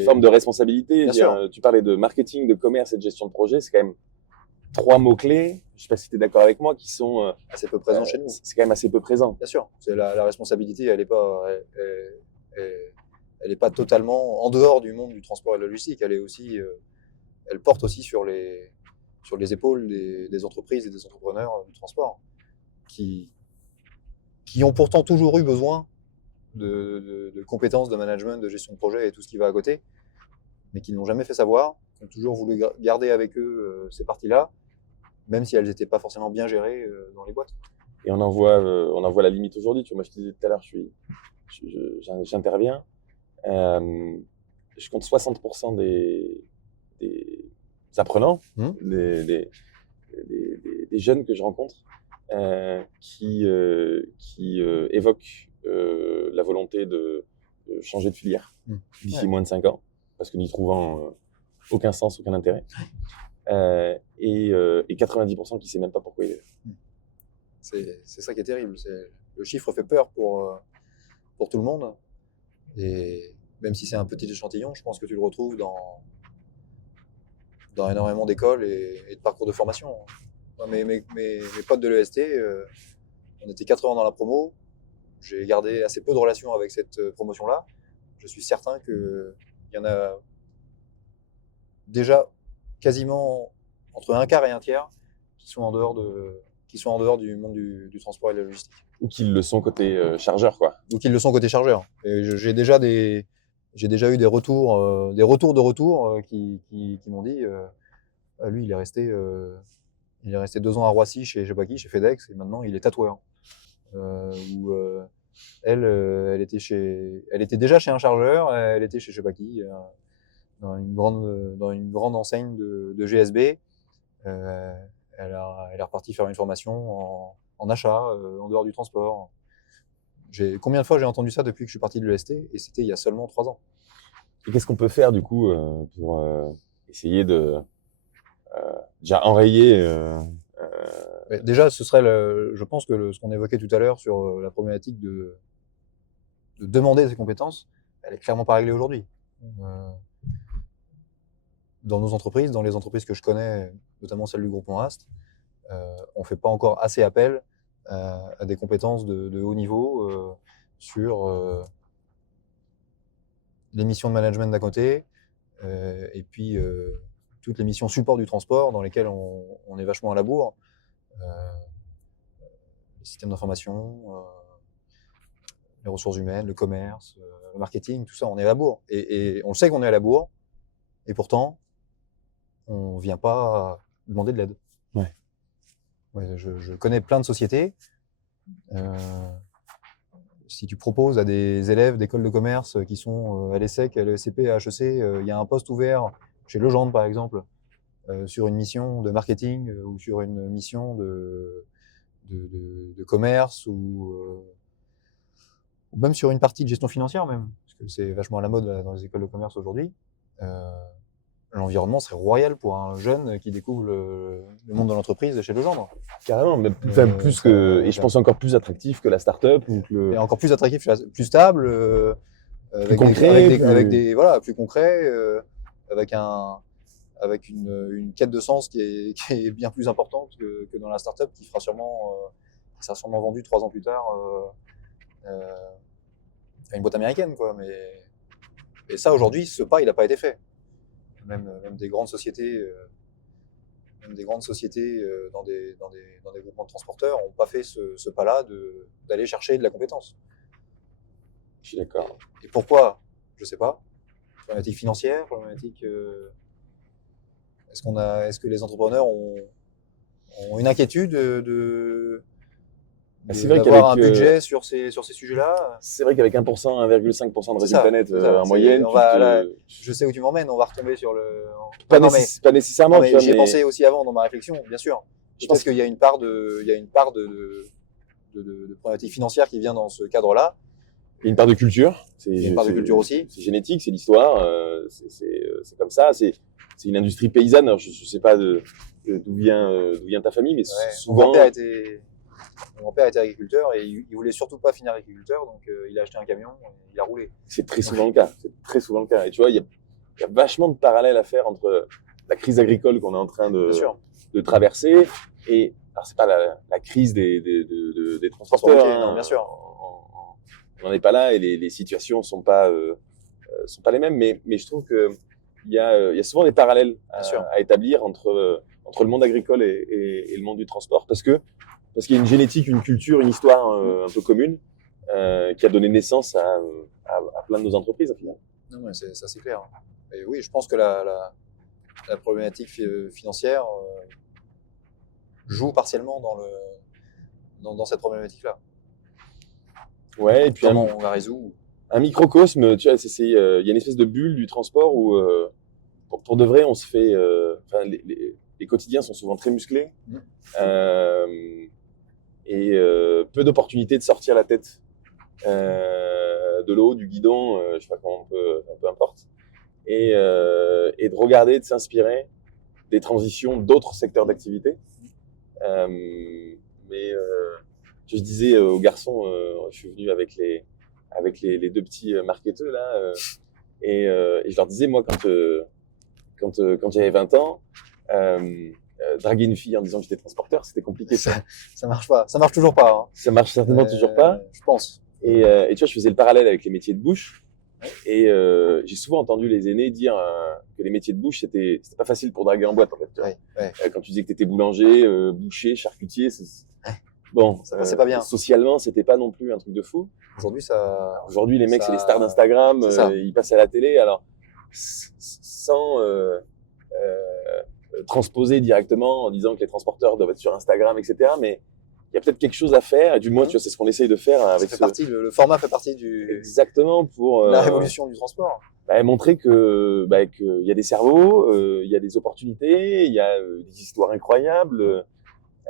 forme de responsabilité? Tu parlais de marketing, de commerce et de gestion de projet, c'est quand même 3 mots-clés, je ne sais pas si tu es d'accord avec moi, qui sont assez peu présents chez nous. C'est quand même assez peu présent. Bien sûr, c'est la responsabilité, elle n'est pas totalement en dehors du monde du transport et de la logistique. Elle porte aussi sur les épaules des entreprises et des entrepreneurs du transport qui ont pourtant toujours eu besoin de compétences de management, de gestion de projet et tout ce qui va à côté. mais qui ne l'ont jamais fait savoir, qui ont toujours voulu garder avec eux ces parties-là, même si elles n'étaient pas forcément bien gérées dans les boîtes. Et on en voit la limite aujourd'hui. Tu vois, moi, je te disais tout à l'heure, j'interviens. Je compte 60% des apprenants, des jeunes que je rencontre, qui évoquent la volonté de changer de filière d'ici moins de 5 ans, parce que n'y trouvant aucun sens, aucun intérêt. Et 90% qui ne sait même pas pourquoi il est là. C'est ça qui est terrible. Le chiffre fait peur pour tout le monde. Et même si c'est un petit échantillon, je pense que tu le retrouves dans énormément d'écoles et de parcours de formation. Mes potes de l'EST, on était 80 dans la promo. J'ai gardé assez peu de relations avec cette promotion-là. Je suis certain qu'il y en a déjà quasiment entre un quart et un tiers qui sont en dehors du monde du transport et de la logistique. Ou qu'ils le sont côté chargeur, quoi. Ou qu'ils le sont côté chargeur. Et j'ai déjà eu des retours de retour qui m'ont dit lui, il est resté 2 ans à Roissy chez je sais pas qui, chez FedEx, et maintenant il est tatoueur. Elle était déjà chez un chargeur, elle était chez je sais pas qui, dans une grande enseigne de GSB. Elle est repartie faire une formation en achat, en dehors du transport. Combien de fois j'ai entendu ça depuis que je suis parti de l'EST, et c'était il y a seulement 3 ans. Et qu'est-ce qu'on peut faire du coup pour essayer de déjà enrayer Déjà, ce serait je pense que ce qu'on évoquait tout à l'heure sur la problématique de demander ses compétences, elle est clairement pas réglée aujourd'hui. Dans nos entreprises, dans les entreprises que je connais, notamment celle du groupement Ast, on fait pas encore assez appel à des compétences de haut niveau sur les missions de management d'un côté, et puis toutes les missions support du transport dans lesquelles on est vachement à la bourre. Les systèmes d'information, les ressources humaines, le commerce, le marketing, tout ça, on est à la bourre. Et on le sait qu'on est à la bourre, et pourtant, on vient pas demander de l'aide. Ouais, je connais plein de sociétés. Si tu proposes à des élèves d'écoles de commerce qui sont à l'ESSEC, à l'ESCP, à HEC, il y a un poste ouvert chez Legendre, par exemple, sur une mission de marketing ou sur une mission de commerce ou même sur une partie de gestion financière même, parce que c'est vachement à la mode dans les écoles de commerce aujourd'hui. L'environnement serait royal pour un jeune qui découvre le monde de l'entreprise chez Legendre. Carrément, mais plus que, et je pense encore plus attractif que la start-up. Et encore plus attractif, plus stable, plus concret, plus concret, avec une quête de sens qui est bien plus importante que dans la start-up qui sera sûrement vendue 3 ans plus tard à une boîte américaine, quoi. Et ça, aujourd'hui, ce pas, il n'a pas été fait. Même des grandes sociétés, dans des groupements de transporteurs, n'ont pas fait ce pas-là d'aller chercher de la compétence. Je suis d'accord. Et pourquoi ? Je ne sais pas. Problématique financière, problématique. Est-ce que les entrepreneurs ont une inquiétude d'avoir un budget sur ces sujets-là? C'est vrai qu'avec 1%, 1,5% de résultat net en moyenne, je sais où tu m'emmènes, on va retomber sur le... Pas nécessairement. Non, mais j'y ai pensé aussi avant dans ma réflexion, bien sûr. Je pense qu'il y a une part de problématique financière qui vient dans ce cadre-là. Il y a une part de culture. Il y a une part de culture aussi. C'est génétique, c'est l'histoire, c'est comme ça. C'est une industrie paysanne. Alors, je ne sais pas d'où vient ta famille, mais souvent... Mon grand-père était agriculteur et il voulait surtout pas finir agriculteur, donc il a acheté un camion et il a roulé. C'est très souvent le cas. Et tu vois, il y a vachement de parallèles à faire entre la crise agricole qu'on est en train de traverser et, alors c'est pas la crise des transporteurs. Non, bien sûr. On n'en est pas là et les situations sont pas les mêmes, mais je trouve que il y a souvent des parallèles à établir entre le monde agricole et le monde du transport, parce qu'il y a une génétique, une culture, une histoire un peu commune qui a donné naissance à plein de nos entreprises au final. Non, mais ça c'est clair. Et oui, je pense que la problématique financière joue partiellement dans cette problématique-là. Ouais, et puis Comment on la résout? un microcosme, tu vois, il y a une espèce de bulle du transport où, pour de vrai, on se fait, les quotidiens sont souvent très musclés, euh, et peu d'opportunités de sortir la tête de l'eau, du guidon, je sais pas comment peu importe, et de regarder, de s'inspirer des transitions d'autres secteurs d'activité. Mais je disais aux garçons, je suis venu avec les deux petits marketeux là, et je leur disais, moi, quand j'avais 20 ans, draguer une fille en disant que j'étais transporteur, c'était compliqué. Ça marche pas. Ça marche toujours pas. Hein. Ça marche certainement toujours pas. Je pense. Et tu vois, je faisais le parallèle avec les métiers de bouche. Et j'ai souvent entendu les aînés dire que les métiers de bouche, c'était pas facile pour draguer en boîte, en fait. Tu vois. Quand tu disais que tu étais boulanger, boucher, charcutier, bon, ça passait pas bien. Socialement, c'était pas non plus un truc de fou. Aujourd'hui, les mecs, c'est les stars d'Instagram, ils passent à la télé. Alors, sans transposer directement en disant que les transporteurs doivent être sur Instagram, etc. Mais il y a peut-être quelque chose à faire. Et du moins, tu vois, c'est ce qu'on essaye de faire avec le format fait partie exactement pour la révolution du transport. Montrer que qu'il y a des cerveaux, il y a des opportunités, il y a des histoires incroyables,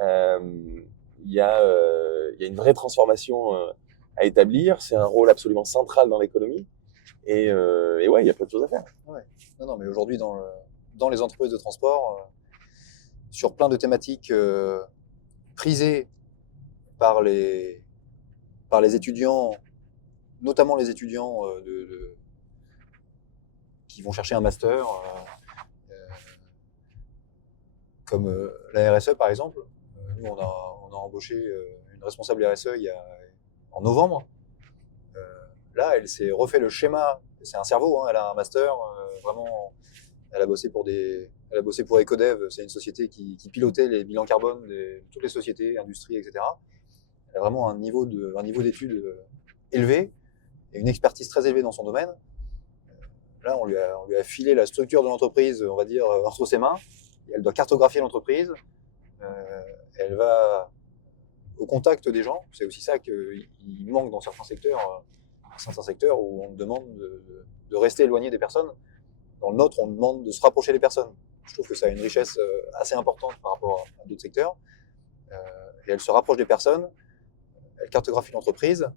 il y a une vraie transformation à établir. C'est un rôle absolument central dans l'économie. Et ouais, il y a plein de choses à faire. Ouais. Non, mais aujourd'hui, dans les entreprises de transport, sur plein de thématiques prisées par les étudiants, notamment les étudiants qui vont chercher un master, comme la RSE par exemple. Nous, on a embauché une responsable RSE en novembre. Là, elle s'est refait le schéma. C'est un cerveau, hein, elle a un master, vraiment. Elle a bossé pour Ecodev, c'est une société qui pilotait les bilans carbone de toutes les sociétés, industries, etc. Elle a vraiment un niveau d'études élevé et une expertise très élevée dans son domaine. Là, on lui a filé la structure de l'entreprise, on va dire, entre ses mains. Et elle doit cartographier l'entreprise. Elle va au contact des gens. C'est aussi ça qu'il manque dans certains secteurs où on demande de rester éloigné des personnes. Dans le nôtre, on demande de se rapprocher des personnes. Je trouve que ça a une richesse assez importante par rapport à d'autres secteurs. Et elle se rapproche des personnes, elle cartographie l'entreprise,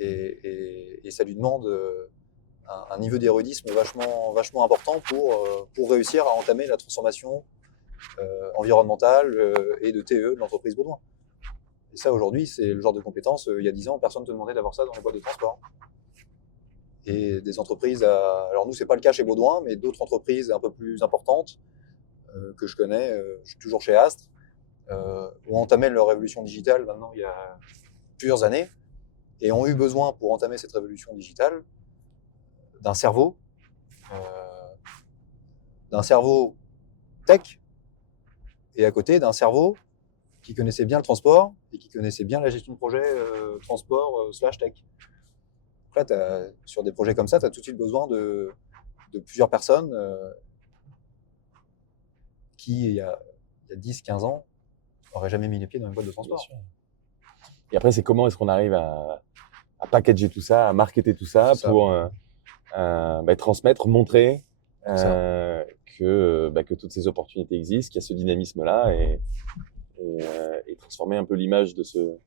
et ça lui demande un niveau d'érudisme vachement important pour réussir à entamer la transformation environnementale et de TE de l'entreprise Baudouin. Et ça, aujourd'hui, c'est le genre de compétences, il y a 10 ans, personne ne te demandait d'avoir ça dans les boîtes de transport. Et des entreprises, alors nous, c'est pas le cas chez Baudouin, mais d'autres entreprises un peu plus importantes que je connais, je suis toujours chez Astre, ont entamé leur révolution digitale maintenant il y a plusieurs années, et ont eu besoin pour entamer cette révolution digitale d'un cerveau tech, et à côté d'un cerveau qui connaissait bien le transport et qui connaissait bien la gestion de projet transport / tech. Donc là, sur des projets comme ça, tu as tout de suite besoin de plusieurs personnes qui, il y a 10-15 ans, n'auraient jamais mis les pieds dans une boîte de transport. Et après, c'est comment est-ce qu'on arrive à packager tout ça, à marketer tout ça pour transmettre, montrer que toutes ces opportunités existent, qu'il y a ce dynamisme-là, et transformer un peu l'image de ce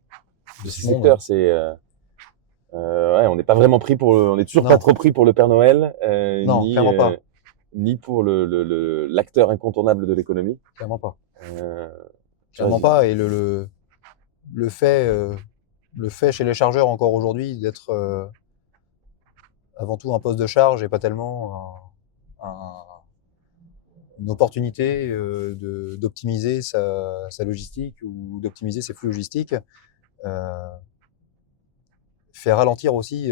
secteur. C'est on n'est pas vraiment pris on n'est toujours pas trop pris pour le Père Noël, clairement pas. Ni pour l'acteur incontournable de l'économie. Clairement pas. Clairement pas. Et le fait chez les chargeurs encore aujourd'hui d'être avant tout un poste de charge et pas tellement une opportunité d'optimiser sa logistique ou d'optimiser ses flux logistiques, fait ralentir aussi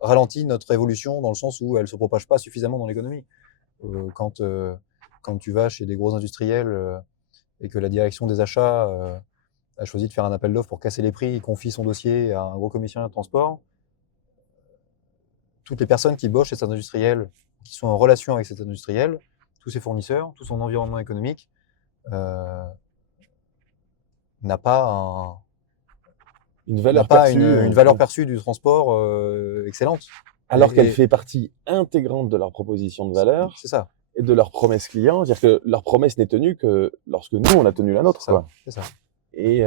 ralentit notre évolution dans le sens où elle se propage pas suffisamment dans l'économie. Quand tu vas chez des gros industriels et que la direction des achats a choisi de faire un appel d'offres pour casser les prix et confie son dossier à un gros commissaire de transport, toutes les personnes qui bossent chez cet industriel, qui sont en relation avec cet industriel, tous ses fournisseurs, tout son environnement économique, n'a pas Une valeur perçue, une valeur perçue du transport excellente. alors qu'elle fait partie intégrante de leur proposition de valeur C'est ça. et de leur promesse client. C'est-à-dire que leur promesse n'est tenue que lorsque nous, on a tenu la nôtre. Quoi. C'est ça. Et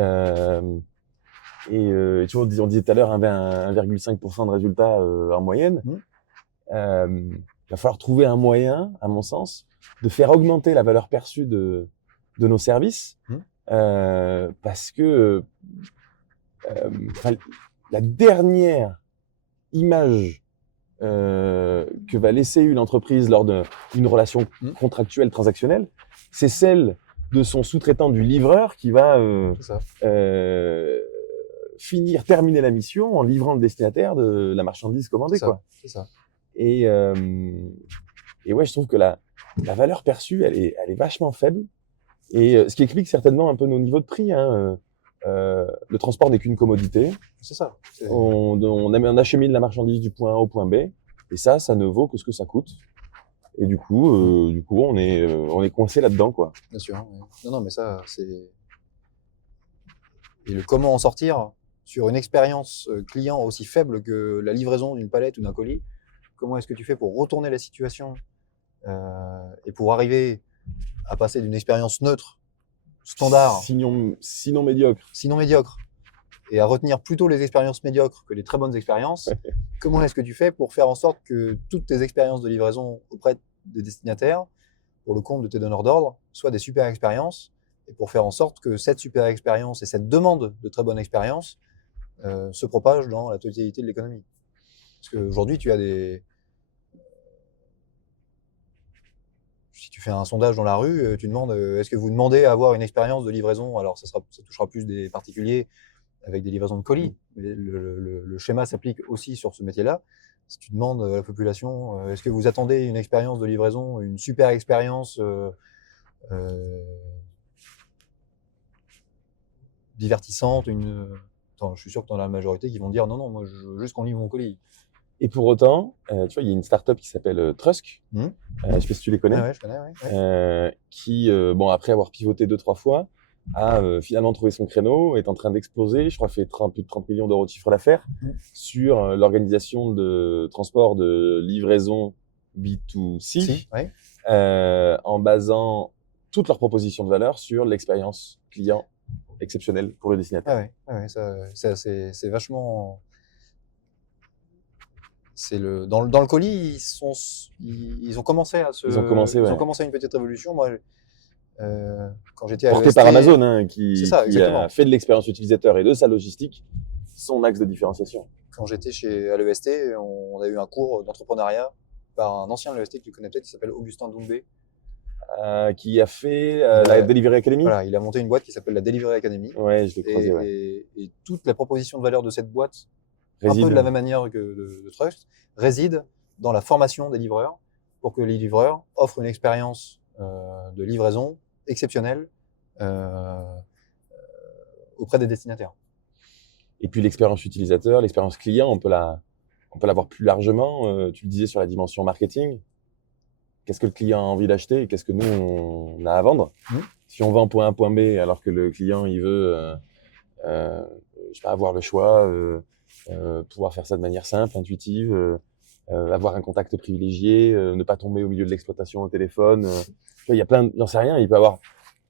tu vois, on disait tout à l'heure 1,5% de résultats en moyenne. Il va falloir trouver un moyen, à mon sens, de faire augmenter la valeur perçue de nos services, parce que la dernière image que va laisser une entreprise lors d'une relation contractuelle transactionnelle, c'est celle de son sous-traitant du livreur qui va terminer la mission en livrant le destinataire de la marchandise commandée. C'est ça. Et ouais, je trouve que la valeur perçue, elle est vachement faible. Et ce qui explique certainement un peu nos niveaux de prix. Le transport n'est qu'une commodité. C'est ça. On achemine la marchandise du point A au point B. Et ça ne vaut que ce que ça coûte. Et du coup, on est coincé là-dedans, quoi. Bien sûr. Non, mais ça, c'est... Et le comment en sortir sur une expérience client aussi faible que la livraison d'une palette ou d'un colis, comment est-ce que tu fais pour retourner la situation et pour arriver à passer d'une expérience neutre, standard, sinon médiocre, et à retenir plutôt les expériences médiocres que les très bonnes expériences. Comment est-ce que tu fais pour faire en sorte que toutes tes expériences de livraison auprès des destinataires, pour le compte de tes donneurs d'ordre, soient des super expériences, et pour faire en sorte que cette super expérience et cette demande de très bonne expérience se propage dans la totalité de l'économie. Parce qu'aujourd'hui, tu as des... Si tu fais un sondage dans la rue, tu demandes est-ce que vous demandez à avoir une expérience de livraison? Alors, ça touchera plus des particuliers avec des livraisons de colis. Mais le schéma s'applique aussi sur ce métier-là. Si tu demandes à la population est-ce que vous attendez une expérience de livraison, une super expérience divertissante, je suis sûr que tu en as la majorité qui vont dire non, moi je veux juste qu'on livre mon colis. Et pour autant, tu vois, il y a une start-up qui s'appelle Trusk. Je sais pas si tu les connais. Ah ouais, je connais, ouais. Qui, après avoir pivoté 2-3 fois, a finalement trouvé son créneau, est en train d'exploser. Je crois fait plus de 30 millions d'euros de chiffre d'affaires sur l'organisation de transport de livraison B2C, en basant toutes leurs propositions de valeur sur l'expérience client exceptionnelle pour le destinataire. C'est vachement... Dans le colis, ils ont commencé à une petite révolution. Moi, quand j'étais à porté l'EST, par Amazon, qui a fait de l'expérience utilisateur et de sa logistique son axe de différenciation. Quand j'étais à l'EST, on a eu un cours d'entrepreneuriat par un ancien de l'EST que tu connais peut-être, qui s'appelle Augustin Doumbé. Qui a fait la Delivery Academy. Voilà, il a monté une boîte qui s'appelle la Delivery Academy. Ouais, je l'ai croisé. Et toute la proposition de valeur de cette boîte, un peu de la même manière que de Trusk, réside dans la formation des livreurs pour que les livreurs offrent une expérience de livraison exceptionnelle auprès des destinataires. Et puis l'expérience utilisateur, l'expérience client, on peut l'avoir plus largement. Tu le disais sur la dimension marketing. Qu'est-ce que le client a envie d'acheter et qu'est-ce que nous, on a à vendre. Si on vend point A, point B, alors que le client, il veut avoir le choix, pouvoir faire ça de manière simple, intuitive, avoir un contact privilégié, ne pas tomber au milieu de l'exploitation au téléphone. Il y a plein, j'en sais rien, il peut y avoir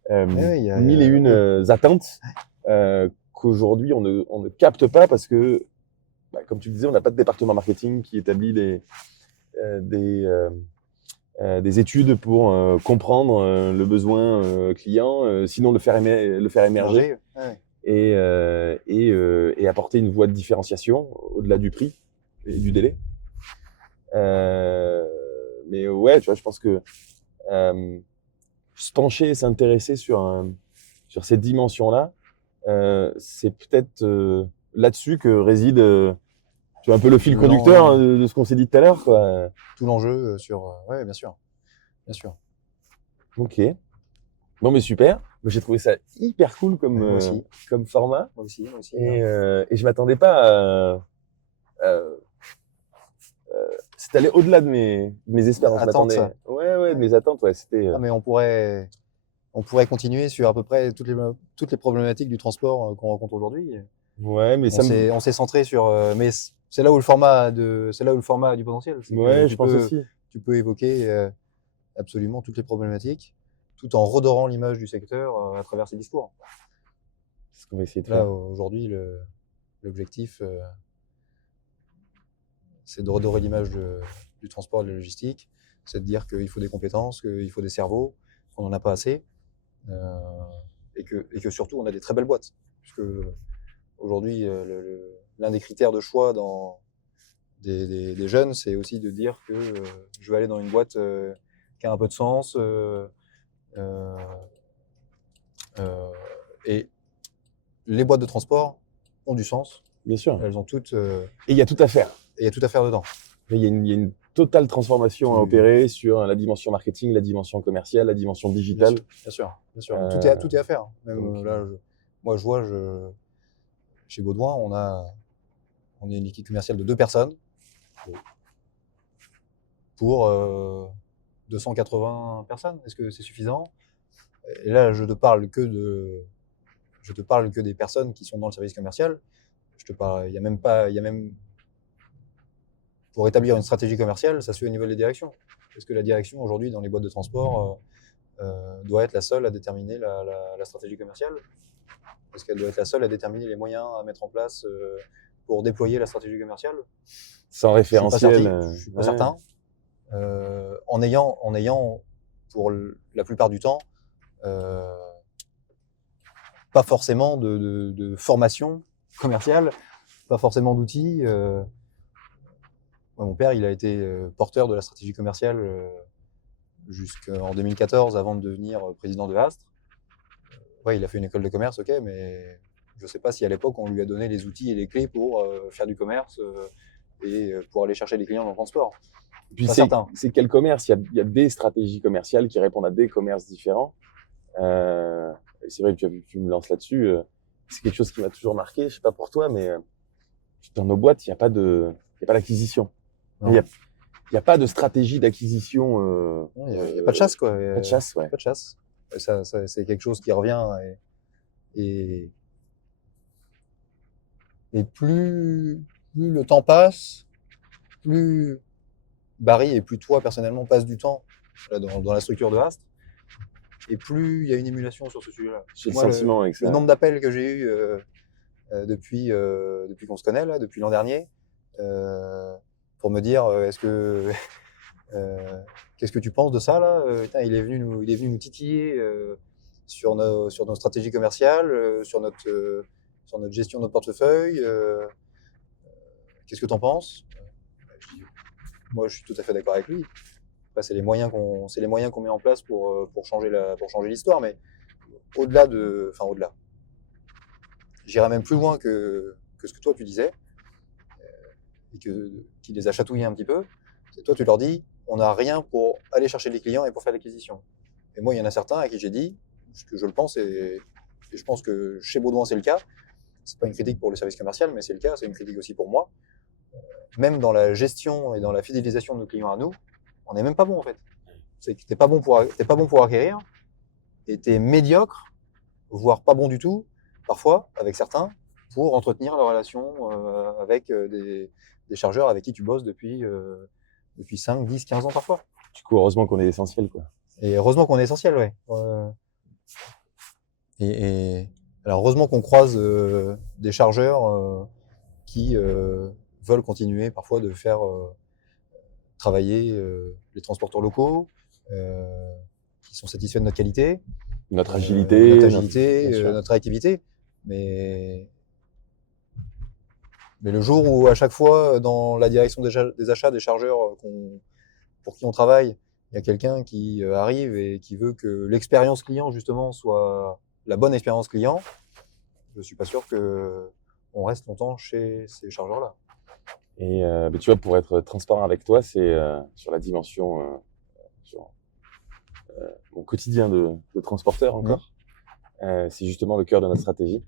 mille et une attentes qu'aujourd'hui, on ne capte pas parce que, comme tu le disais, on n'a pas de département marketing qui établit des études pour comprendre le besoin client, sinon le faire émerger et apporter une voie de différenciation au-delà du prix et du délai. Mais ouais, tu vois, je pense que se pencher et s'intéresser sur cette dimension-là, c'est peut-être là-dessus que réside tu vois, un peu le fil conducteur de ce qu'on s'est dit tout à l'heure, quoi. Tout l'enjeu ouais, bien sûr. Ok. Bon, mais super. J'ai trouvé ça hyper cool comme format. Moi aussi. Et je m'attendais pas c'est allé au-delà de mes espérances. Attentes, ça. De mes attentes, ouais, c'était. Ah, mais on pourrait continuer sur à peu près toutes les problématiques du transport qu'on rencontre aujourd'hui. Ouais, mais on s'est centré sur, mais c'est là où le format a du potentiel. C'est que je pense aussi. Tu peux évoquer absolument toutes les problématiques, tout en redorant l'image du secteur à travers ses discours. C'est ce qu'on va essayer de Là, faire. aujourd'hui, l'objectif, c'est de redorer l'image du transport et de la logistique. C'est de dire qu'il faut des compétences, qu'il faut des cerveaux, qu'on n'en a pas assez, et que surtout, on a des très belles boîtes. Puisque aujourd'hui, l'un des critères de choix dans des jeunes, c'est aussi de dire que je vais aller dans une boîte qui a un peu de sens, et les boîtes de transport ont du sens. Bien sûr. Elles ont toutes. Et il y a tout à faire. Et il y a tout à faire dedans. Il y a une totale transformation à opérer sur la dimension marketing, la dimension commerciale, la dimension digitale. Bien sûr. Tout est à faire. Même là, moi, je vois, chez Baudouin, on est une équipe commerciale de 2 personnes pour 280 personnes. Est-ce que c'est suffisant? Et là, je te parle que des personnes qui sont dans le service commercial. Il y a même pour établir une stratégie commerciale, ça se fait au niveau des directions. Est-ce que la direction aujourd'hui dans les boîtes de transport doit être la seule à déterminer la stratégie commerciale? Est-ce qu'elle doit être la seule à déterminer les moyens à mettre en place pour déployer la stratégie commerciale? Sans référentiel. Je suis pas certain. En ayant pour la plupart du temps pas forcément de formation commerciale, pas forcément d'outils. Mon père, il a été porteur de la stratégie commerciale jusqu'en 2014 avant de devenir président de Astre. Ouais, il a fait une école de commerce, ok, mais je ne sais pas si à l'époque on lui a donné les outils et les clés pour faire du commerce et pour aller chercher des clients dans le transport. Puis c'est quel commerce? Il y a des stratégies commerciales qui répondent à des commerces différents. C'est vrai que tu me lances là-dessus. C'est quelque chose qui m'a toujours marqué. Je sais pas pour toi, mais dans nos boîtes, il n'y a pas d'acquisition. Il n'y a pas de stratégie d'acquisition. Il n'y a pas de chasse, quoi. Pas de chasse, ouais. Pas de chasse. Ça, c'est quelque chose qui revient. Et plus le temps passe, plus Barry et plus toi, personnellement, passe du temps là, dans la structure de Astre, et plus il y a une émulation sur ce sujet-là. J'ai le sentiment avec ça. Le nombre d'appels que j'ai eu depuis qu'on se connaît, là, depuis l'an dernier, pour me dire qu'est-ce que tu penses de ça là? Il est venu nous titiller sur nos stratégies commerciales, sur notre gestion de notre portefeuille. Qu'est-ce que tu en penses? Moi, je suis tout à fait d'accord avec lui. Après, c'est les moyens qu'on met en place pour changer l'histoire, mais au-delà. J'irais même plus loin que ce que toi tu disais, et qui les a chatouillés un petit peu. C'est toi, tu leur dis, on n'a rien pour aller chercher les clients et pour faire l'acquisition. Et moi, il y en a certains à qui j'ai dit, ce que je le pense, et je pense que chez Baudouin, c'est le cas. C'est pas une critique pour le service commercial, mais c'est le cas, c'est une critique aussi pour moi. Même dans la gestion et dans la fidélisation de nos clients à nous, on n'est même pas bon en fait. C'est que t'es pas bon pour acquérir, et t'es médiocre, voire pas bon du tout, parfois, avec certains, pour entretenir la relation avec des chargeurs avec qui tu bosses depuis 5, 10, 15 ans parfois. Du coup, heureusement qu'on est essentiel, quoi. Et heureusement qu'on est essentiel, ouais. Alors, heureusement qu'on croise des chargeurs qui veulent continuer parfois de faire travailler les transporteurs locaux, qui sont satisfaits de notre qualité, notre agilité, notre réactivité. Mais le jour où à chaque fois dans la direction des achats des chargeurs pour qui on travaille, il y a quelqu'un qui arrive et qui veut que l'expérience client justement soit la bonne expérience client, je suis pas sûr que on reste longtemps chez ces chargeurs-là. Et tu vois, pour être transparent avec toi, c'est sur la dimension sur mon quotidien de transporteur encore. C'est justement le cœur de notre stratégie.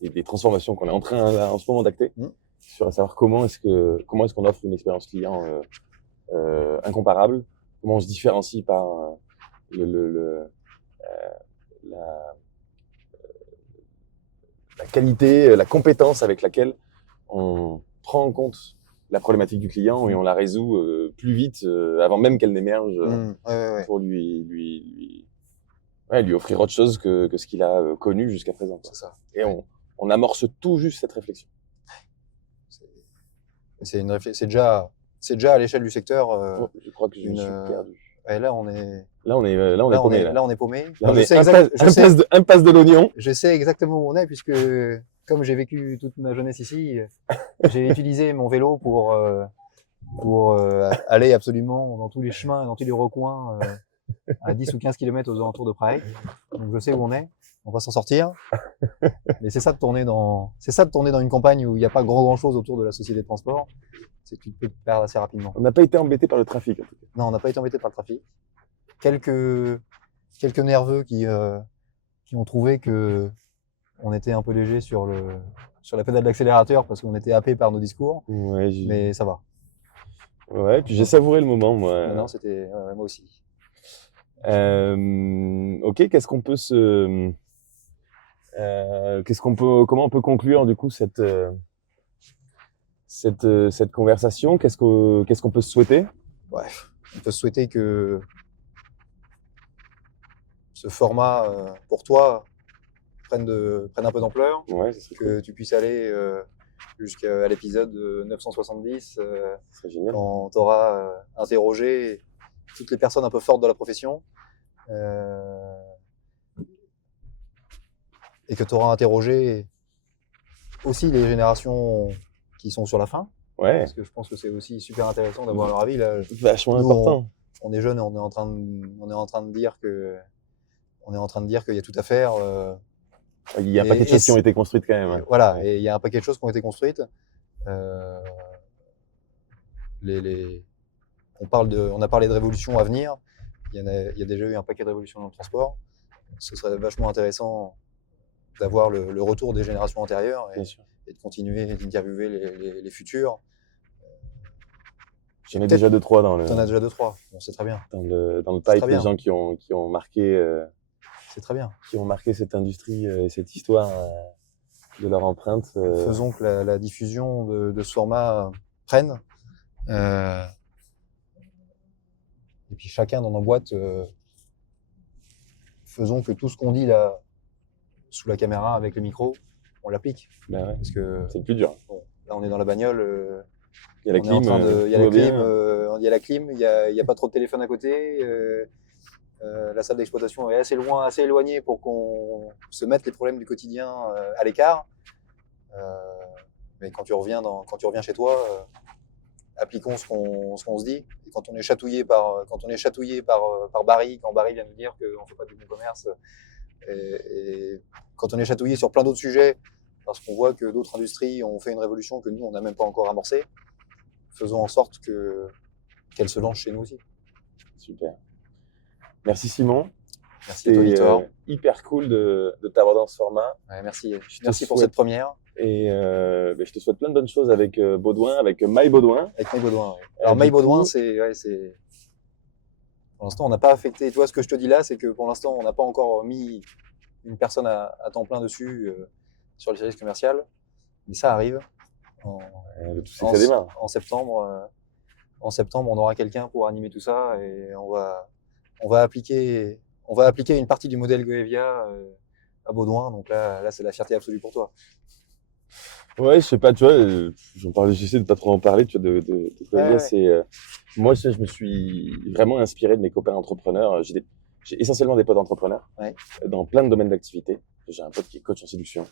Des transformations qu'on est en train en ce moment d'acter. sur savoir comment est-ce qu'on offre une expérience client incomparable, comment on se différencie par la, la qualité, la compétence avec laquelle on prend en compte la problématique du client et on la résout plus vite avant même qu'elle n'émerge pour lui offrir autre chose que ce qu'il a connu jusqu'à présent. C'est ça. Et on amorce tout juste cette réflexion. C'est déjà à l'échelle du secteur. Je crois que je suis perdu. Et là, on est paumé. Là, on est paumé. Là, un passe de l'oignon. Je sais exactement où on est puisque, comme j'ai vécu toute ma jeunesse ici, j'ai utilisé mon vélo pour aller absolument dans tous les chemins, dans tous les recoins, à 10 ou 15 km aux alentours de Prague. Donc, je sais où on est. On va s'en sortir. Mais c'est ça de tourner dans une campagne où il n'y a pas grand chose autour de la société de transport. Tu peux te perdre assez rapidement. On n'a pas été embêté par le trafic, en tout cas. Non, on n'a pas été embêté par le trafic. Quelques nerveux qui ont trouvé que on était un peu léger sur la pédale d'accélérateur parce qu'on était happé par nos discours. Ouais, mais ça va. Ouais, puis j'ai savouré le moment, moi. Non, c'était moi aussi. Ok, comment on peut conclure du coup cette conversation? Qu'est-ce qu'on peut se souhaiter? Ouais, on peut se souhaiter que ce format pour toi prenne un peu d'ampleur, ouais, que tu puisses aller jusqu'à l'épisode 970 quand tu auras interrogé toutes les personnes un peu fortes de la profession et que tu auras interrogé aussi les générations qui sont sur la fin. Ouais. Parce que je pense que c'est aussi super intéressant d'avoir leur avis. Là, vachement important. On est jeunes, on est en train de dire qu'il y a tout à faire. Il y a un paquet de choses qui ont été construites quand même. Voilà, ouais. Et il y a un paquet de choses qui ont été construites. On a parlé de révolution à venir. Il y a déjà eu un paquet de révolutions dans le transport. Ce serait vachement intéressant d'avoir le retour des générations antérieures et de continuer d'interviewer les futurs. J'en ai déjà 2-3 dans le. T'en as déjà 2-3. Bon, c'est très bien. Dans le pipe, les gens qui ont marqué. C'est très bien. Qui ont marqué cette industrie et cette histoire de leur empreinte. Faisons que la diffusion de ce format prenne. Et puis chacun dans nos boîtes, faisons que tout ce qu'on dit là, sous la caméra avec le micro, on l'applique. Ben ouais. Parce que c'est le plus dur. Bon, là, on est dans la bagnole. Il y a la clim. Il y a la clim. Il y a pas trop de téléphone à côté. La salle d'exploitation est assez loin, assez éloignée pour qu'on se mette les problèmes du quotidien à l'écart. Mais quand tu reviens chez toi, appliquons ce qu'on se dit. Et quand on est chatouillé par Barry, quand Barry vient nous dire qu'on ne fait pas du bon commerce, et quand on est chatouillé sur plein d'autres sujets, parce qu'on voit que d'autres industries ont fait une révolution que nous, on n'a même pas encore amorcée, faisons en sorte qu'elle se lance chez nous aussi. Super. Merci Simon. Merci à toi, Victor. Hyper cool de t'avoir dans ce format. Ouais, merci pour cette première. Et je te souhaite plein de bonnes choses avec Baudouin, avec Maï Baudouin. Avec Maï Baudouin, oui. Alors Maï Baudouin, c'est... Pour l'instant, on n'a pas affecté... Toi, ce que je te dis là, c'est que pour l'instant, on n'a pas encore mis une personne à temps plein dessus sur le service commercial. Mais ça arrive. En septembre, on aura quelqu'un pour animer tout ça et on va appliquer une partie du modèle Goevia à Baudouin. Donc là, c'est la fierté absolue pour toi. Ouais, je sais pas, tu vois, j'essaie de pas trop en parler, tu vois, de Goevia. Ouais. C'est moi, je me suis vraiment inspiré de mes copains entrepreneurs. J'ai essentiellement des potes entrepreneurs dans plein de domaines d'activité. J'ai un pote qui est coach en séduction.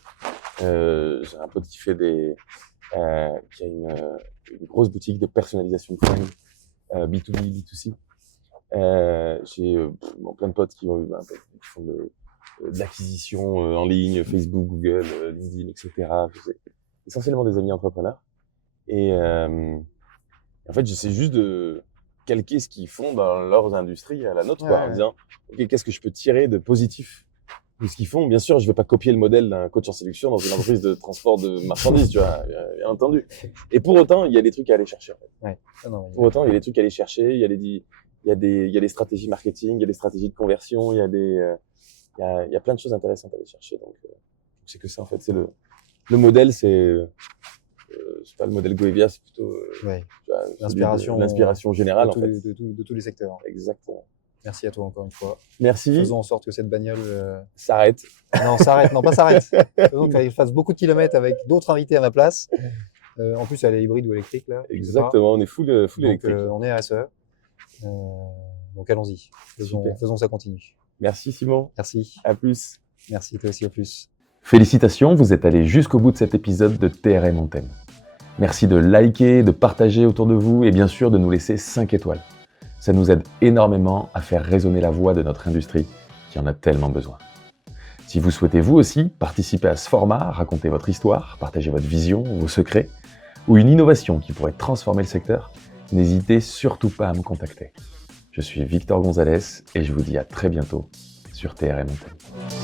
J'ai un pote qui fait qui a une grosse boutique de personnalisation de fringues, B2B, B2C. J'ai plein de potes qui font de l'acquisition en ligne, Facebook, Google, LinkedIn, etc. C'est essentiellement des amis entrepreneurs. Et en fait, j'essaie juste de calquer ce qu'ils font dans leurs industries à la nôtre, en disant, OK, qu'est-ce que je peux tirer de positif de ce qu'ils font. Bien sûr, je vais pas copier le modèle d'un coach en séduction dans une entreprise de transport de marchandises, tu vois, bien entendu. Et pour autant, il y a des trucs à aller chercher. En fait. Ouais. Ah non, Pour autant, il y a des trucs à aller chercher. Il y a des stratégies marketing, il y a des stratégies de conversion, il y a plein de choses intéressantes à aller chercher. Donc, c'est que ça, en fait. C'est le modèle, c'est pas le modèle Goevia, c'est plutôt ouais. tu vois, L'inspiration générale, de tous les secteurs. Exactement. Merci à toi encore une fois. Merci. Faisons en sorte que cette bagnole s'arrête. Non, s'arrête. Non, pas s'arrête. Faisons qu'elle fasse beaucoup de kilomètres avec d'autres invités à ma place. En plus, elle est hybride ou électrique là. Exactement. On est full électrique. On est RSE. Donc allons-y. Faisons ça continue. Merci Simon. Merci. À plus. Merci toi aussi, à plus. Félicitations, vous êtes allés jusqu'au bout de cet épisode de TRM on t'aime. Merci de liker, de partager autour de vous et bien sûr de nous laisser 5 étoiles. Ça nous aide énormément à faire résonner la voix de notre industrie qui en a tellement besoin. Si vous souhaitez vous aussi participer à ce format, raconter votre histoire, partager votre vision, vos secrets ou une innovation qui pourrait transformer le secteur, n'hésitez surtout pas à me contacter. Je suis Victor Gonzalez et je vous dis à très bientôt sur TRM on t'aime.